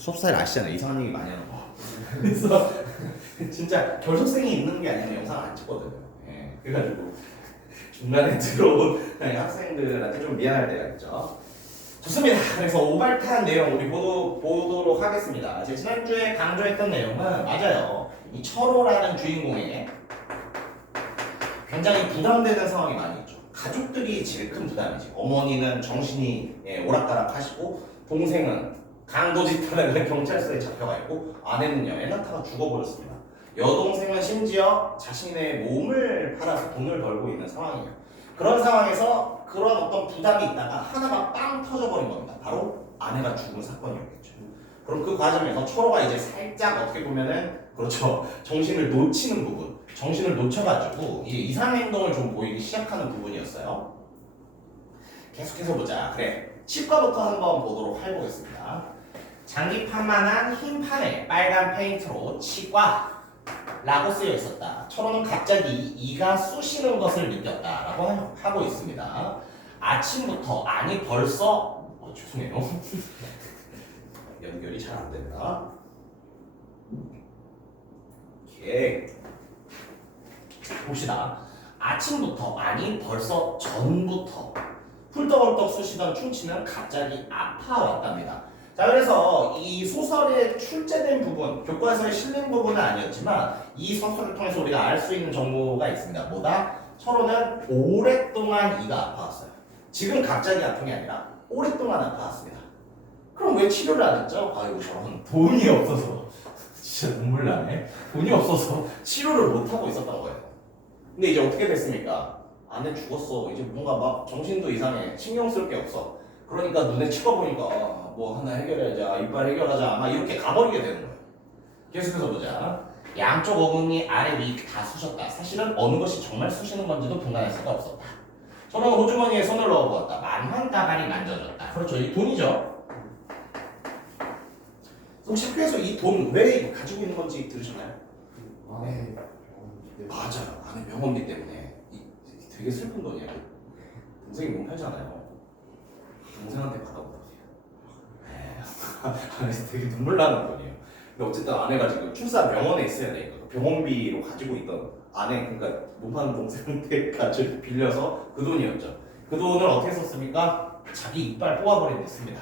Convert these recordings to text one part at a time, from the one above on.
수업 스타일 아시잖아요. 이상한 얘기 많이 하는 거. 그래서 진짜 결석생이 있는 게 아니면 영상 안 찍거든요. 예, 그래가지고 중간에 들어온 학생들한테 좀 미안할 때가 있죠. 좋습니다. 그래서 오발탄 내용 우리 보도록 하겠습니다. 제가 지난주에 강조했던 내용은 맞아요. 이 철호라는 주인공에게 굉장히 부담되는 상황이 많이 있죠. 가족들이 제일 큰 부담이지. 어머니는 정신이 오락가락 하시고, 동생은 강도짓하는 경찰서에 잡혀가 있고, 아내는요, 애나타가 죽어버렸습니다. 여동생은 심지어 자신의 몸을 팔아서 돈을 벌고 있는 상황이에요. 그런 상황에서 그런 어떤 부담이 있다가 하나가 빵 터져버린 겁니다. 바로 아내가 죽은 사건이었겠죠. 그럼 그 과정에서 철호가 이제 살짝 어떻게 보면은 그렇죠. 정신을 놓치는 부분, 정신을 놓쳐가지고 이제 이상 행동을 좀 보이기 시작하는 부분이었어요. 계속해서 보자. 그래, 치과부터 한번 보도록 해보겠습니다. 장기판만한 흰 판에 빨간 페인트로 치과 라고 쓰여 있었다. 철호는 갑자기 이가 쑤시는 것을 느꼈다라고 하고 있습니다. 아침부터 아니 벌써 죄송해요. 연결이 잘 안 된다. 오케이. 봅시다. 아침부터 아니 벌써 전부터 훌떡훌떡 쑤시던 충치는 갑자기 아파왔답니다. 자, 그래서 이 소설에 출제된 부분, 교과서에 실린 부분은 아니었지만 이 소설을 통해서 우리가 알 수 있는 정보가 있습니다. 뭐다? 철호는 오랫동안 이가 아파왔어요. 지금 갑자기 아픈 게 아니라 오랫동안 아파왔습니다. 그럼 왜 치료를 안 했죠? 아이고, 저런 돈이 없어서 진짜 눈물 나네. 돈이 없어서 치료를 못 하고 있었던 거예요. 근데 이제 어떻게 됐습니까? 아내 죽었어. 이제 뭔가 막 정신도 이상해. 신경 쓸 게 없어. 그러니까 눈에 치과 보니까 뭐 하나 해결하자, 이빨 해결하자, 아마 이렇게 가버리게 되는 거예요. 계속해서 보자. 양쪽 어금니 아래 위 다 쑤셨다. 사실은 어느 것이 정말 쑤시는 건지도 분간할 수가 없었다. 저는 호주머니에 손을 넣어보았다. 만원 다발이 만져졌다. 그렇죠, 이 돈이죠. 혹시 학교에서 이 돈 왜 가지고 있는 건지 들으셨나요? 네. 맞아요. 안에 명언비 때문에 되게 슬픈 돈이에요. 동생이 몸 팔잖아요. 동생한테 받아보세요. 되게 눈물 나는 돈이에요. 근데 어쨌든 아내가 지금 출산 병원에 있어야 되니까 병원비로 가지고 있던 아내, 그러니까 몸 파는 동생한테 같이 빌려서 그 돈이었죠. 그 돈을 어떻게 썼습니까? 자기 이빨 뽑아버린 됐습니다.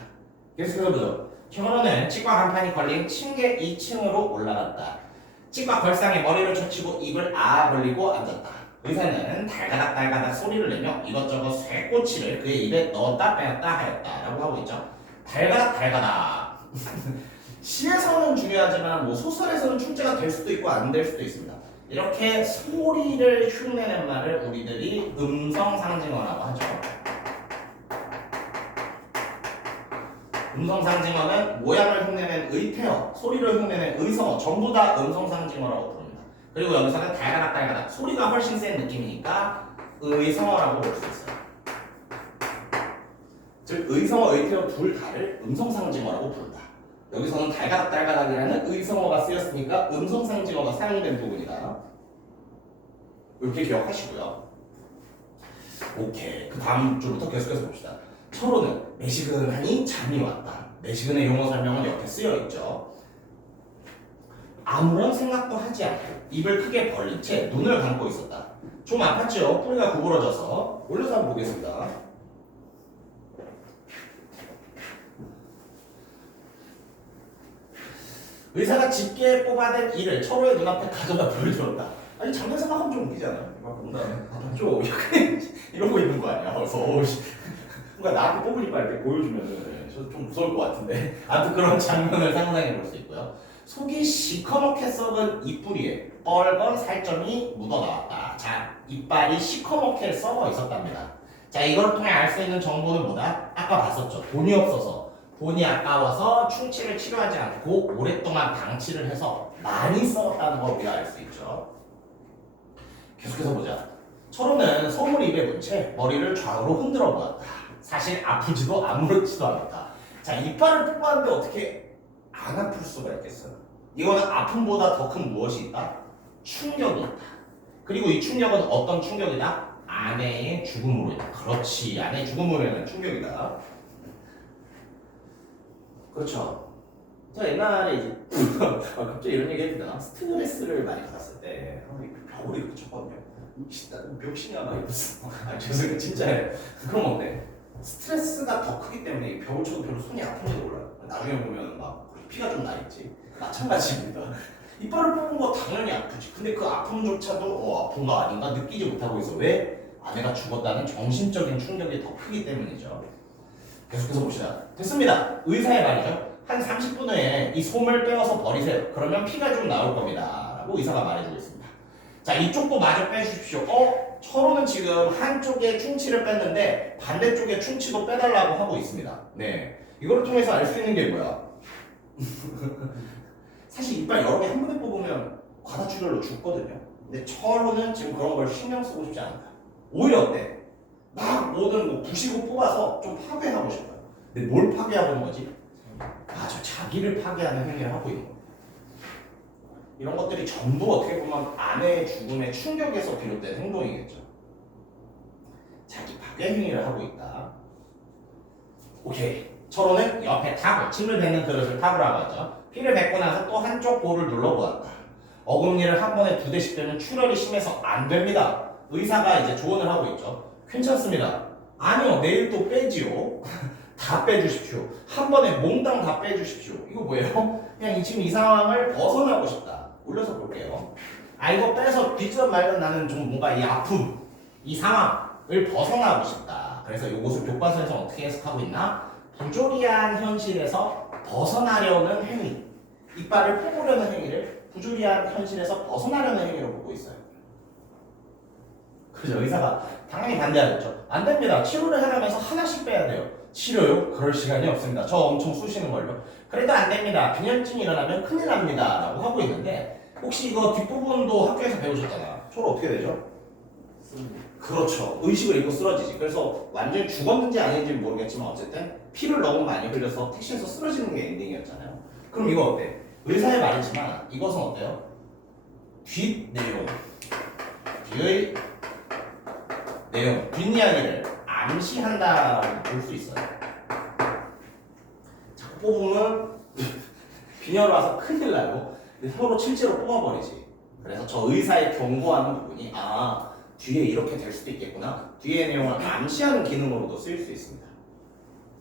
계속해서 보죠. 철호는 치과 간판이 걸린 층계 2층으로 올라갔다. 치과 걸상에 머리를 젖히고 입을 벌리고 앉았다. 의사는 달가닥달가닥 소리를 내며 이것저것 쇠꼬치를 그의 입에 넣었다 빼었다 하였다 라고 하고 있죠. 달가닥 시에서는 중요하지만 뭐 소설에서는 출제가 될 수도 있고 안 될 수도 있습니다. 이렇게 소리를 흉내낸 말을 우리들이 음성상징어라고 하죠. 음성상징어는 모양을 흉내낸 의태어, 소리를 흉내낸 의성어, 전부 다 음성상징어라고 부릅니다. 그리고 여기서는 달가닥달가닥 소리가 훨씬 센 느낌이니까 의성어라고 볼 수 있어요. 즉 의성어, 의태어 둘 다를 음성상징어라고 부른다. 여기서는 달가닥달가닥이라는 의성어가 쓰였으니까 음성상징어가 사용된 부분이다. 이렇게 기억하시고요. 오케이. 그 다음 줄부터 계속해서 봅시다. 철호는 매시근하니 잠이 왔다. 매시근의 용어 설명은 옆에 쓰여 있죠. 아무런 생각도 하지 않고 입을 크게 벌린 채 눈을 감고 있었다. 좀 아팠죠? 뿌리가 구부러져서. 올려서 한번 보겠습니다. 의사가 짙게 뽑아낸 이를 철호의 눈앞에 가져다 보여주었다. 아니, 장면 생각하면 좀 웃기잖아요. 막 뭔가 아팠죠? 약간 이런 거 있는 거 아니야? 그래서 그러니까 나한테 뽑으니까 이렇게 보여주면은 저 좀 무서울 것 같은데. 아무튼 그런 장면을 상상해 볼 수 있고요. 속이 시커멓게 썩은 이뿌리에 뻘건 살점이 묻어 나왔다. 자, 이빨이 시커멓게 썩어 있었답니다. 자, 이걸 통해 알 수 있는 정보는 뭐다? 아까 봤었죠. 돈이 없어서, 돈이 아까워서 충치를 치료하지 않고 오랫동안 방치를 해서 많이 썩었다는 걸 우리가 알 수 있죠. 계속해서 보자. 철호는 손을 입에 문 채 머리를 좌우로 흔들어 보았다. 사실 아프지도 아무렇지도 않았다. 자, 이빨을 뽑았는데 어떻게 안 아플 수가 있겠어요? 이거는 아픔보다 더 큰 무엇이 있다? 충격이 있다. 그리고 이 충격은 어떤 충격이다? 아내의 죽음으로 인한. 그렇지, 아내의 죽음으로 인한 충격이다. 그렇죠. 저 옛날에 이제 갑자기 이런 얘기 해도 되나? 스트레스를 많이 받았을 때 벽을 이렇게 쳤거든요. 벽신이야 막 이랬어. 아 죄송해요 진짜예요. 그럼 어때? 스트레스가 더 크기 때문에 이 벽을 쳐도 별로 손이 아픈지도 몰라요. 나중에 보면 막 피가 좀 나 있지. 마찬가지입니다. 이빨을 뽑은 거 당연히 아프지. 근데 그 아픔조차도 아픈 거 아닌가 느끼지 못하고 있어. 왜? 아내가 죽었다는 정신적인 충격이 더 크기 때문이죠. 계속해서 봅시다. 됐습니다. 의사의 말이죠. 한 30분 후에 이 솜을 빼어서 버리세요. 그러면 피가 좀 나올 겁니다. 라고 의사가 말해주고 있습니다. 자, 이쪽도 마저 빼주십시오. 철호는 지금 한쪽에 충치를 뺐는데 반대쪽에 충치도 빼달라고 하고 있습니다. 네, 이걸 통해서 알 수 있는 게 뭐야? 사실 이빨 여러 개 한 번에 뽑으면 과다출혈로 죽거든요. 근데 철호는 지금 그런 걸 신경 쓰고 싶지 않다. 오히려 어때? 막 모든 뭐 부시고 뽑아서 좀 파괴하고 싶어요. 근데 뭘 파괴하는 거지? 저 자기를 파괴하는 행위를 하고 있는 거예요. 이런 것들이 전부 어떻게 보면 아내의 죽음의 충격에서 비롯된 행동이겠죠. 자기 파괴 행위를 하고 있다. 오케이. 철호는 옆에 탑을, 침을 뱉는 그릇을 탑으라고 하죠. 피를 뱉고 나서 또 한쪽 볼을 눌러보았다. 어금니를 한 번에 2대씩 빼면 출혈이 심해서 안 됩니다. 의사가 이제 조언을 하고 있죠. 괜찮습니다. 아니요, 내일 또 빼지요. 다 빼주십시오. 한 번에 몽땅 다 빼주십시오. 이거 뭐예요? 그냥 지금 이 상황을 벗어나고 싶다. 올려서 볼게요. 이거 빼서 뒤지든 말든 나는 좀 뭔가 이 아픔, 이 상황을 벗어나고 싶다. 그래서 이것을 교과서에서 어떻게 해석하고 있나? 부조리한 현실에서 벗어나려는 행위, 이빨을 뽑으려는 행위를 부조리한 현실에서 벗어나려는 행위로 보고 있어요. 그죠? 의사가 당연히 반대하겠죠. 안 됩니다. 치료를 해가면서 하나씩 빼야 돼요. 치료요? 그럴 시간이 없습니다. 저 엄청 쑤시는 걸요. 그래도 안 됩니다. 빈혈증이 일어나면 큰일 납니다. 라고 하고 있는데 혹시 이거 뒷부분도 학교에서 배우셨잖아. 초로 어떻게 되죠? 그렇죠. 의식을 잃고 쓰러지지. 그래서 완전히 죽었는지 아닌지는 모르겠지만 어쨌든 피를 너무 많이 흘려서 택시에서 쓰러지는 게 엔딩이었잖아요. 그럼 이거 어때? 의사의 말이지만 이것은 어때요? 뒷내용, 뒤의 내용, 뒷이야기를 암시한다라고 볼 수 있어요. 자꾸 뽑으면 빈혈 와서 큰일 나고 혀로 실제로 뽑아버리지. 그래서 저 의사의 경고하는 부분이 뒤에 이렇게 될 수도 있겠구나. 뒤의 내용을 암시하는 기능으로도 쓰일 수 있습니다.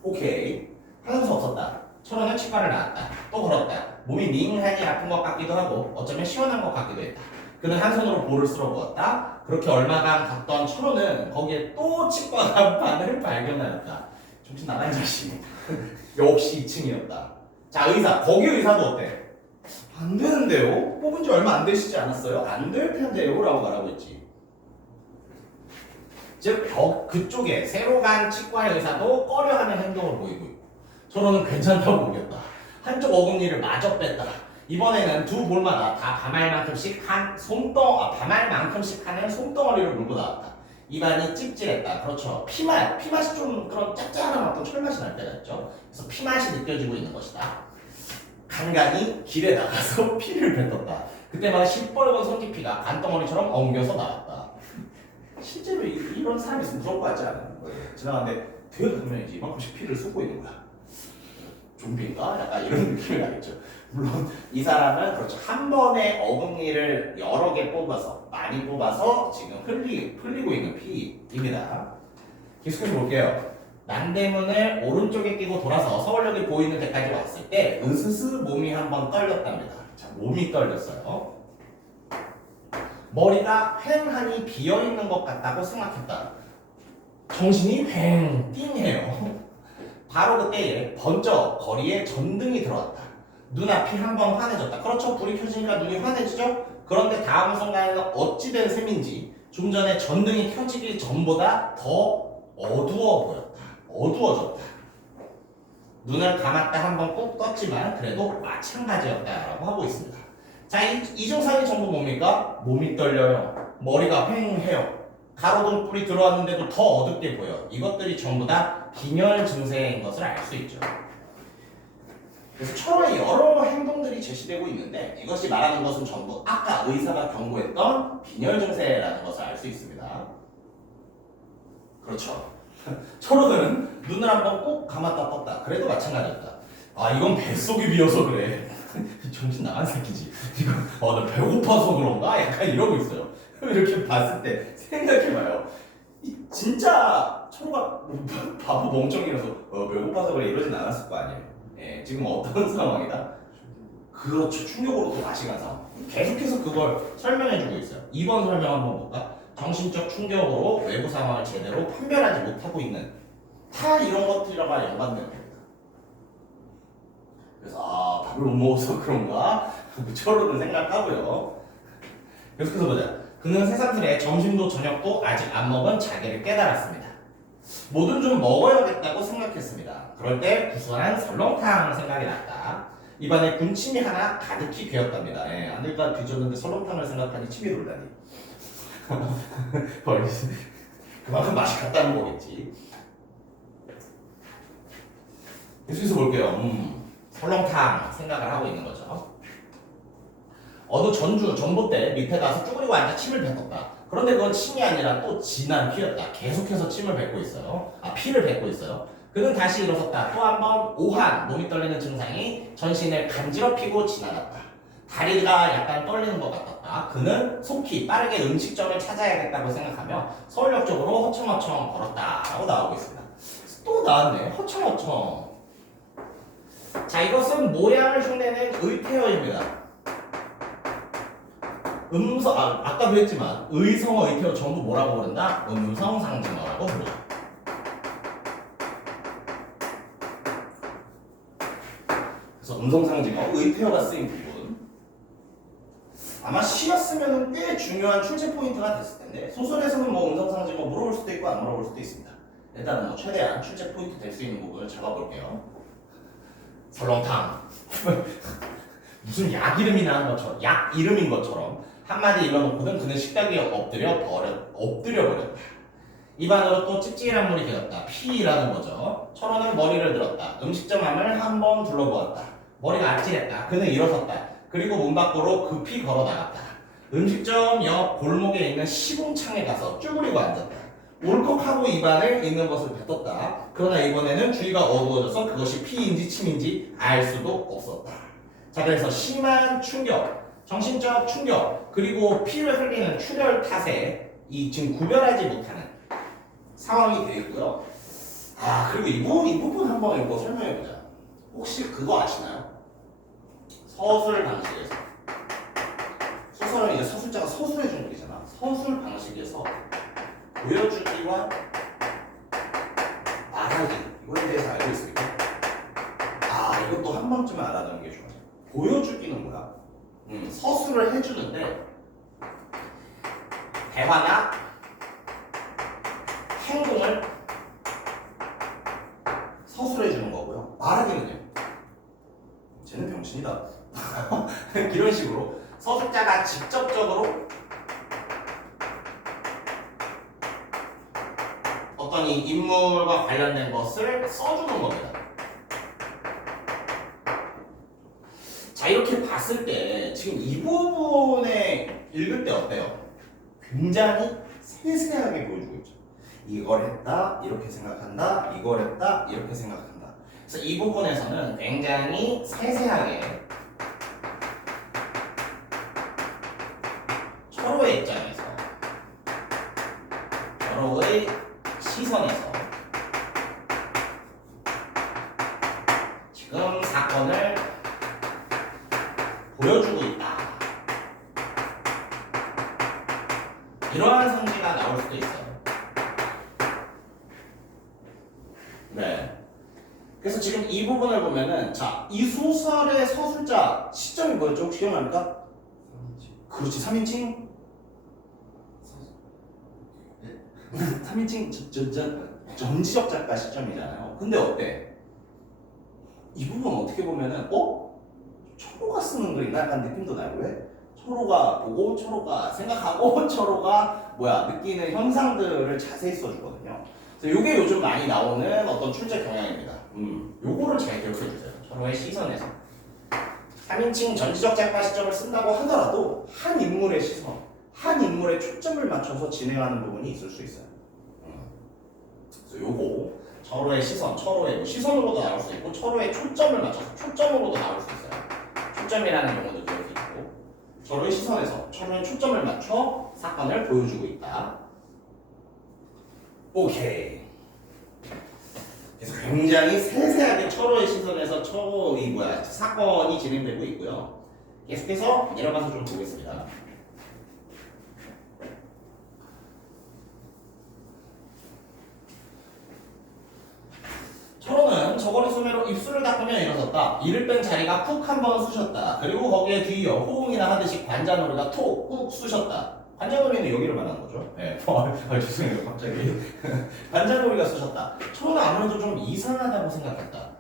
오케이. 하면서 없었다. 철호는 치과를 나왔다. 또 걸었다. 몸이 밍하니 아픈 것 같기도 하고 어쩌면 시원한 것 같기도 했다. 그는 한 손으로 볼을 쓸어 부었다. 그렇게 얼마간 갔던 철호는 거기에 또 치과 간판을 발견하였다. 정신 나간 자식. 역시 2층이었다. 자, 의사. 거기 의사도 어때? 안 되는데요? 뽑은 지 얼마 안 되시지 않았어요? 안 될 텐데요? 라고 말하고 있지. 즉, 그쪽에 새로 간 치과 의사도 꺼려하는 행동을 보이고 있고 철호는 괜찮다고 보겠다. 한쪽 어금니를 마저 뺐다. 이번에는 두 볼마다 다 밤알만큼씩 밤알만큼씩 하는 솜덩어리를 물고 나왔다. 입안이 찝찝했다. 그렇죠. 피맛이 좀 그런 짭짤한 어떤 철맛이 날 때가 있죠. 그래서 피맛이 느껴지고 있는 것이다. 간간히 길에 나가서 피를 뱉었다. 그때마다 시뻘건 손기피가 간덩어리처럼 엉겨서 나왔다. 실제로 이런 사람이 있으면 무서울 것 같지 않아요? 지나가는데 되게 보면 이제 이만큼씩 피를 쏟고 있는 거야. 좀비인가? 약간 이런 느낌이 나겠죠. 물론 이 사람은 그렇죠. 한 번에 어금니를 여러 개 뽑아서 많이 뽑아서 지금 흘리고 있는 피입니다. 계속해서 볼게요. 남대문을 오른쪽에 끼고 돌아서 서울역이 보이는 데까지 왔을 때 으스스 몸이 한번 떨렸답니다. 자, 몸이 떨렸어요. 머리가 휑하니 비어있는 것 같다고 생각했다. 정신이 휑 띵해요. 바로 그때 번쩍 거리에 전등이 들어왔다. 눈앞이 한번 환해졌다. 그렇죠. 불이 켜지니까 눈이 환해지죠. 그런데 다음 순간에는 어찌된 셈인지 좀 전에 전등이 켜지기 전보다 더 어두워 보였다. 어두워졌다. 눈을 감았다 한번 꾹 떴지만 그래도 마찬가지였다라고 하고 있습니다. 자, 이 증상이 전부 뭡니까? 몸이 떨려요. 머리가 휑해요. 가로등 불이 들어왔는데도 더 어둡게 보여. 이것들이 전부 다 빈혈 증세인 것을 알 수 있죠. 그래서 철호의 여러 행동들이 제시되고 있는데 이것이 말하는 것은 전부 아까 의사가 경고했던 빈혈 증세라는 것을 알 수 있습니다. 그렇죠. 철호는 눈을 한번 꼭 감았다 떴다. 그래도 마찬가지였다. 아 이건 뱃속이 비어서 그래. 정신 나간 새끼지. 이거 나 배고파서 그런가? 약간 이러고 있어요. 이렇게 봤을 때 생각해봐요. 진짜 철호가 바보 멍청이라서 배고파서 그래 이러진 않았을 거 아니에요. 예, 지금 어떤 상황이다? 그렇죠. 충격으로 또 다시 간 상황. 계속해서 그걸 설명해주고 있어요. 2번 설명 한번 볼까? 정신적 충격으로 외부 상황을 제대로 판별하지 못하고 있는 다 이런 것들과 연관된 겁니다. 그래서 밥을 못 먹어서 그런가? 철호는 생각하고요. 계속해서 보자. 그는 새삼스레 점심도 저녁도 아직 안 먹은 자기를 깨달았습니다. 뭐든 좀 먹어야겠다고 생각했습니다. 그럴 때 구수한 설렁탕 생각이 났다. 입안에 군침이 하나 가득히 괴었답니다. 예, 안될까 뒤졌는데 설렁탕을 생각하니 침이 돌다니. 그만큼 맛이 같다는 거겠지. 계속해서 볼게요. 설렁탕 생각을 하고 있는 거죠. 어느 전봇대 밑에 가서 쭈그리고 앉아 침을 뱉었다. 그런데 그건 침이 아니라 또 진한 피였다. 계속해서 침을 뱉고 있어요. 피를 뱉고 있어요. 그는 다시 일어섰다. 또 한 번 오한 몸이 떨리는 증상이 전신을 간지럽히고 지나갔다. 다리가 약간 떨리는 것 같았다. 그는 속히 빠르게 음식점을 찾아야겠다고 생각하며 서울역 쪽으로 허청허청 걸었다라고 나오고 있습니다. 또 나왔네. 허청허청. 자, 이것은 모양을 흉내낸 의태어입니다. 아까도 했지만 의성어, 의태어 전부 뭐라고 부른다? 음성상징어라고 부르죠. 그래서 음성상징어, 의태어가 쓰인 부분. 아마 시였으면 꽤 중요한 출제 포인트가 됐을 텐데 소설에서는 뭐 음성상징어 물어볼 수도 있고 안 물어볼 수도 있습니다. 일단은 뭐 최대한 출제 포인트 될 수 있는 부분을 잡아볼게요. 설렁탕. 무슨 약 이름이 나는 것처럼, 약 이름인 것처럼 한마디 일러놓고는 그는 식탁 위에 엎드려 버렸다. 입안으로 또 찝찝한 물이 되었다. 피라는 거죠. 철호는 머리를 들었다. 음식점 안을 한번 둘러보았다. 머리가 아찔했다. 그는 일어섰다. 그리고 문 밖으로 급히 걸어 나갔다. 음식점 옆 골목에 있는 시궁창에 가서 쭈그리고 앉았다. 울컥하고 입안을 있는 것을 뱉었다. 그러나 이번에는 주위가 어두워져서 그것이 피인지 침인지 알 수도 없었다. 자, 그래서 심한 충격, 정신적 충격, 그리고 피를 흘리는 출혈 탓에 지금 구별하지 못하는 상황이 되겠고요. 그리고 이 부분 한번 이거 설명해보자. 혹시 그거 아시나요? 서술 방식에서 소설은 이제 서술자가 서술해주는 거잖아. 서술 방식에서 보여주기와 말하기 이거에 대해서 알고 있습니까? 이것도 한 번쯤 알아두는 게 좋아요. 보여주기는 뭐야? 서술을 해주는데 대화나 행동을 서술해주는 거고요. 말하기는요. 쟤는 병신이다. 이런 식으로 서술자가 직접적으로 어떤 이 인물과 관련된 것을 써주는 겁니다. 자, 이렇게 봤을 때 지금 이 부분에 읽을 때 어때요? 굉장히 세세하게 보여주고 있죠. 이걸 했다, 이렇게 생각한다, 이걸 했다, 이렇게 생각한다. 그래서 이 부분에서는 굉장히 세세하게 철호의 입장에서, 철호의 시선에서 지금 사건을 보여주고 있다. 이러한 성지가 나올 수도 있어요. 네. 그래서 지금 이 부분을 보면은, 자, 이 소설의 서술자 시점이 뭐였죠? 혹시 기억납니까? 3인칭. 그렇지, 3인칭? 3인칭 전지적 작가 시점이잖아요. 근데 어때? 이 부분 어떻게 보면은, 철호가 쓰는 글인가? 약간 느낌도 나고, 왜? 철호가 보고, 철호가 생각하고, 철호가 느끼는 현상들을 자세히 써주거든요. 그래서 이게 요즘 많이 나오는 어떤 출제 경향입니다. 요거를 잘 기억해 주세요. 철호의 시선에서. 3인칭 전지적 작가 시점을 쓴다고 하더라도 한 인물의 시선, 한 인물의 초점을 맞춰서 진행하는 부분이 있을 수 있어요. 그래서 요거 서로의 시선, 서로의 시선으로도 나올 수 있고 서로의 초점을 맞춰서 초점으로도 나올 수 있어요. 초점이라는 용어도 기억해 있고 서로의 시선에서 서로의 초점을 맞춰 사건을 보여주고 있다. 오케이. 그래서 굉장히 세세하게 서로의 시선에서 사건이 진행되고 있고요. 계속해서 내려가서 좀 보겠습니다. 철호는 저고리 소매로 입술을 닦으며 일어섰다. 이를 뺀 자리가 쿡 한번 쑤셨다. 그리고 거기에 뒤이어 호응이나 하듯이 관자놀이가 톡 꾹 쑤셨다. 관자놀이는 여기를 말하는 거죠. 네. 죄송해요. 갑자기. 관자놀이가 쑤셨다. 철호는 아무래도 좀 이상하다고 생각했다.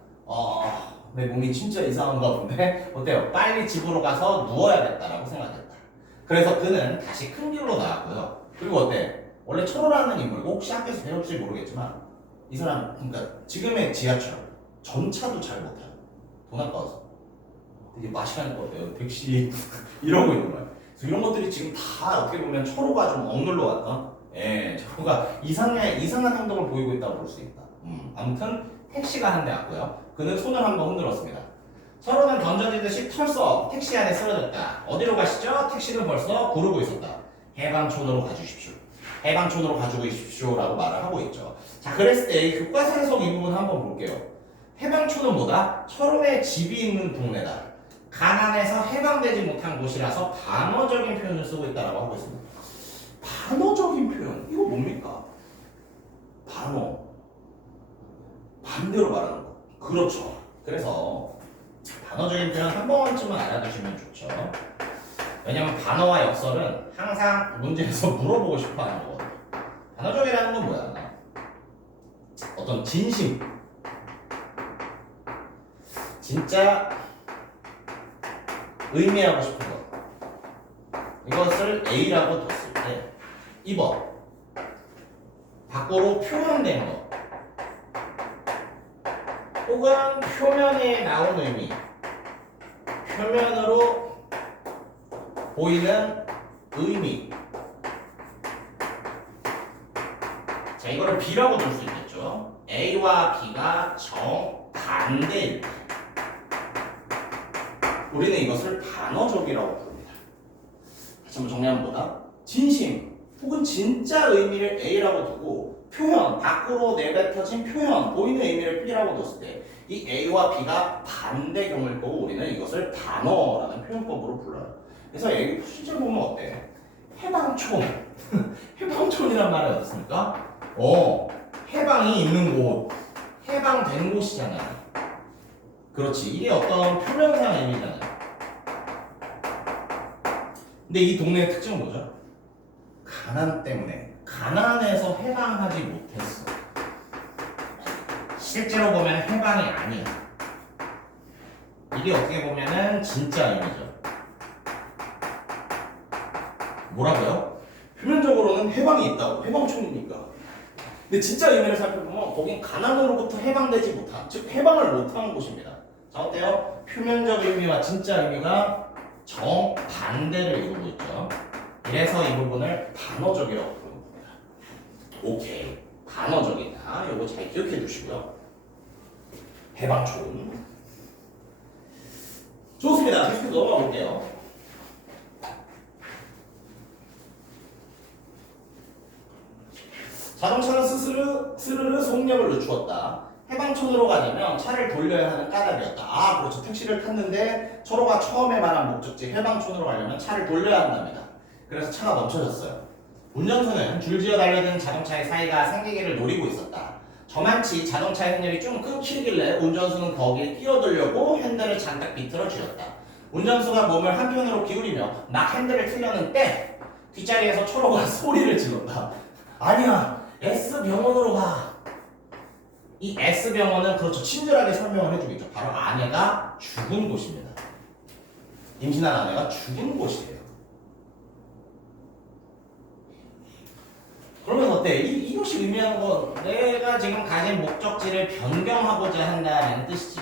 내 몸이 진짜 이상한가 본데? 어때요? 빨리 집으로 가서 누워야겠다라고 생각했다. 그래서 그는 다시 큰 길로 나왔고요. 그리고 어때? 원래 철호라는 인물, 혹시 학교에서 배울지 모르겠지만 이 사람, 그러니까 지금의 지하철, 전차도 잘 못 타요. 돈 아까워서. 되게 맛이 나는 것 같아요. 택시 이러고 있는 거예요. 그래서 이런 것들이 지금 다 어떻게 보면 철호가 좀 억눌러 왔던, 철호가 이상한 행동을 보이고 있다고 볼 수 있다. 아무튼 택시가 한 대 왔고요. 그는 손을 한번 흔들었습니다. 철호는 던져지듯이 털썩 택시 안에 쓰러졌다. 어디로 가시죠? 택시는 벌써 구르고 있었다. 해방촌으로 가주십시오. 해방촌으로 가지고 있십시오라고 말을 하고 있죠. 자, 그랬을 때 교과서 해석 이 부분 한번 볼게요. 해방촌은 뭐다? 철원의 집이 있는 동네다. 가난해서 해방되지 못한 곳이라서 반어적인 표현을 쓰고 있다라고 하고 있습니다. 반어적인 표현, 이거 뭡니까? 반어. 반대로 말하는 거. 그렇죠. 그래서 반어적인 표현 한 번쯤은 알아두시면 좋죠. 왜냐면 반어와 역설은 항상 문제에서 물어보고 싶어 하는 거거든요. 반어적이라는 건 뭐야? 어떤 진심, 진짜 의미하고 싶은 것, 이것을 A라고 뒀을 때 2번 밖으로 표현된 것 혹은 표면에 나온 의미, 표면으로 보이는 의미. 자, 이거를 B라고 볼 수 있겠죠. A와 B가 정반대일 때 우리는 이것을 반어적이라고 부릅니다. 다시 한번 정리하면 뭐다? 진심 혹은 진짜 의미를 A라고 두고 표현, 밖으로 내뱉어진 표현, 보이는 의미를 B라고 뒀을 때 이 A와 B가 반대경을 거고 우리는 이것을 반어라는 표현법으로 불러요. 그래서 여기 실제로 보면 어때? 해방촌. 해방촌이란 말이 어떻습니까? 해방이 있는 곳, 해방된 곳이잖아요. 그렇지. 이게 어떤 표면상 의미잖아요. 근데 이 동네의 특징은 뭐죠? 가난 때문에. 가난해서 해방하지 못했어. 실제로 보면 해방이 아니야. 이게 어떻게 보면은 진짜 의미죠. 뭐라고요? 표면적으로는 해방이 있다고. 해방촌이니까. 근데 진짜 의미를 살펴보면 거긴 가난으로부터 해방되지 못한, 즉 해방을 못한 곳입니다. 자, 어때요? 표면적 의미와 진짜 의미가 정반대를 이루고 있죠. 이래서 이 부분을 반어적이라고 부르는 겁니다. 오케이. 반어적이다. 이거 잘 기억해 두시고요. 해방촌. 좋습니다. 계속 넘어가 볼게요. 자동차는 스르르 속력을 늦추었다. 해방촌으로 가려면 차를 돌려야 하는 까닭이었다. 그렇죠. 택시를 탔는데 철호가 처음에 말한 목적지 해방촌으로 가려면 차를 돌려야 한답니다. 그래서 차가 멈춰졌어요. 운전수는 줄지어 달려든 자동차의 사이가 생기기를 노리고 있었다. 저만치 자동차 행렬이 좀 끊기길래 운전수는 거기에 끼어들려고 핸들을 잔뜩 비틀어 쥐었다. 운전수가 몸을 한편으로 기울이며 막 핸들을 틀려는 때 뒷자리에서 철호가 소리를 질렀다. 아니야, S병원으로 가. 이 S병원은 그렇죠. 친절하게 설명을 해주겠죠. 바로 아내가 죽은 곳입니다. 임신한 아내가 죽은 곳이에요. 그러면 어때? 이것이 의미하는 건 내가 지금 가진 목적지를 변경하고자 한다는 뜻이지.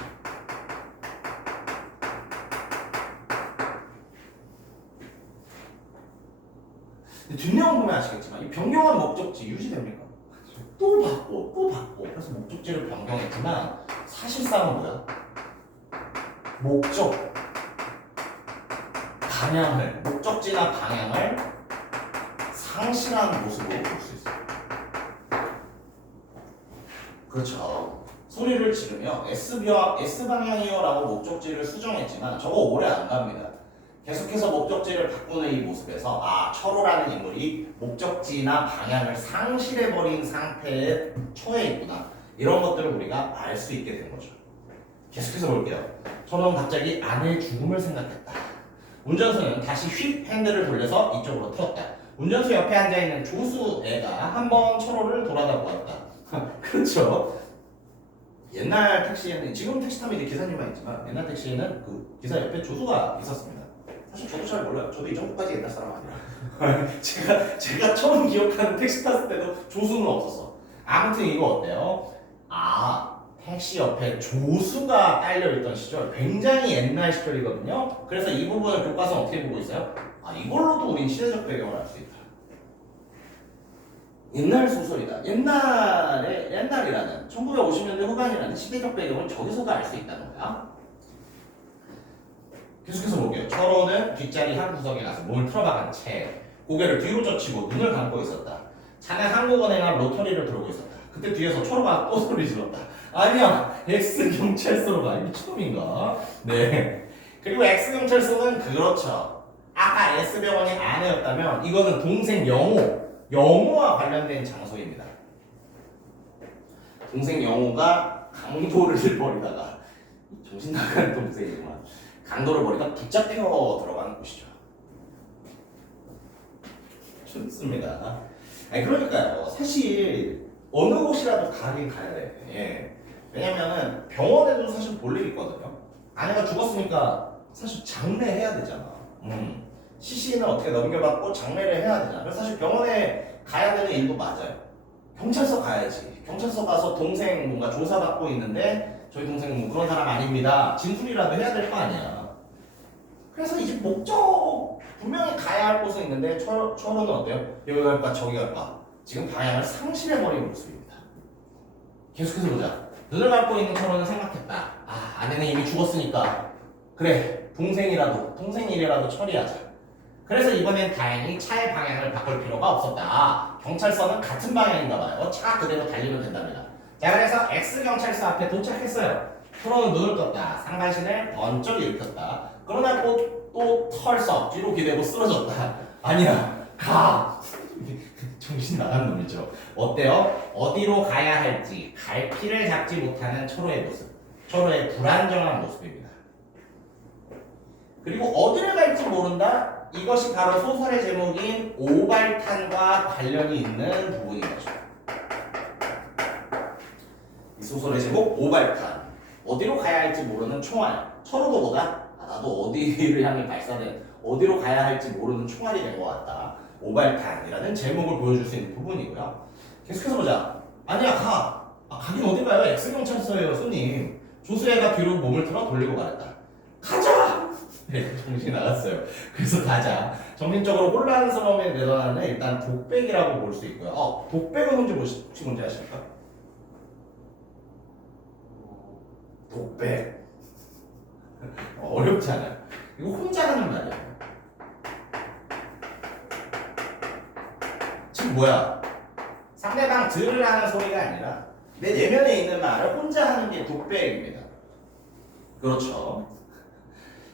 뒷내용 보면 아시겠지만 이 변경한 목적지 유지됩니까? 또 바꿔 또 바꿔. 그래서 목적지를 변경했지만 사실상은 뭐야? 목적 방향을 목적지나 방향을 상실한 모습으로 볼 수 있어요. 그렇죠. 소리를 지르며 S 방향이요 라고 목적지를 수정했지만 저거 오래 안 갑니다. 계속해서 목적지를 바꾸는 이 모습에서 철호라는 인물이 목적지나 방향을 상실해버린 상태에 처해 있구나. 이런 것들을 우리가 알 수 있게 된 거죠. 계속해서 볼게요. 철호는 갑자기 아내의 죽음을 생각했다. 운전수는 다시 휙 핸들을 돌려서 이쪽으로 틀었다. 운전수 옆에 앉아있는 조수 애가 한번 철호를 돌아다 보았다. 그렇죠. 옛날 택시에는 지금 택시 타면 이제 기사님만 있지만 옛날 택시에는 그 기사 옆에 조수가 있었습니다. 사실 저도 잘 몰라요. 저도 이 정도까지 옛날 사람 아니라. 제가 처음 기억하는 택시 탔을 때도 조수는 없었어. 아무튼 이거 어때요? 택시 옆에 조수가 딸려있던 시절 굉장히 옛날 시절이거든요. 그래서 이 부분을 교과서는 어떻게 보고 있어요? 이걸로도 우린 시대적 배경을 알 수 있다. 옛날 소설이다. 옛날이라는 1950년대 후반이라는 시대적 배경을 저기서도 알 수 있다는 거야. 계속해서 볼게요. 철호는 뒷자리 한 구석에 가서 몸을 틀어박은 채 고개를 뒤로 젖히고 눈을 감고 있었다. 차는 한국은행 앞 로터리를 들고 있었다. 그때 뒤에서 철호가 또 소리 질렀다. 아니야, X경찰서로 가. 미친놈인가? 네. 그리고 X경찰서는 그렇죠. 아까 S병원이 아내였다면 이거는 동생 영호와 관련된 장소입니다. 동생 영호가 강도를 벌이다가 정신 나간 동생이구만. 강도를 벌이다 붙잡혀 들어가는 곳이죠. 좋습니다. 그러니까요. 사실 어느 곳이라도 가긴 가야 돼. 예. 왜냐면은 병원에도 사실 볼 일 있거든요. 아내가 죽었으니까 사실 장례해야 되잖아. 시신은 어떻게 넘겨받고 장례를 해야 되잖아. 그래서 사실 병원에 가야 되는 일도 맞아요. 경찰서 가야지. 경찰서 가서 동생 뭔가 조사받고 있는데 저희 동생은 뭐 그런 사람 아닙니다. 진술이라도 해야 될 거 아니야. 그래서 이제 목적 분명히 가야 할 곳은 있는데 철호는 어때요? 여기 갈까 저기 갈까? 지금 방향을 상실해버린 모습입니다. 계속해서 보자. 눈을 감고 있는 철호는 생각했다. 아내는 이미 죽었으니까 그래 동생 일이라도 처리하자. 그래서 이번엔 다행히 차의 방향을 바꿀 필요가 없었다. 경찰서는 같은 방향인가 봐요. 차가 그대로 달리면 된답니다. 자, 그래서 X경찰서 앞에 도착했어요. 철호는 눈을 떴다. 상반신을 번쩍 일으켰다. 그러나 또 털썩 뒤로 기대고 쓰러졌다. 아니야, 가! 정신 나간 놈이죠. 어때요? 어디로 가야 할지 갈피를 잡지 못하는 철호의 모습. 철호의 불안정한 모습입니다. 그리고 어디를 갈지 모른다? 이것이 바로 소설의 제목인 오발탄과 관련이 있는 부분인 거죠. 이 소설의 제목 오발탄. 어디로 가야 할지 모르는 총알. 철호도 보다 나도 어디를 향해 발사된 어디로 가야 할지 모르는 총알이 된 것 같다. 오발탄이라는 제목을 보여줄 수 있는 부분이고요. 계속해서 보자. 아니야, 가. 가긴 어디 가요? X경찰서예요, 손님. 조수애가 뒤로 몸을 틀어 돌리고 말했다. 가자! 네, 정신이 나갔어요. 그래서 가자. 정신적으로 혼란스러움에 내려가는 일단 독백이라고 볼 수 있고요. 독백은 혹시 뭔지 아십니까? 독백. 어렵지 않아요. 이거 혼자 하는 말이야. 지금 뭐야? 상대방 들으라는 소리가 아니라 내 내면에 있는 말을 혼자 하는 게 독백입니다. 그렇죠.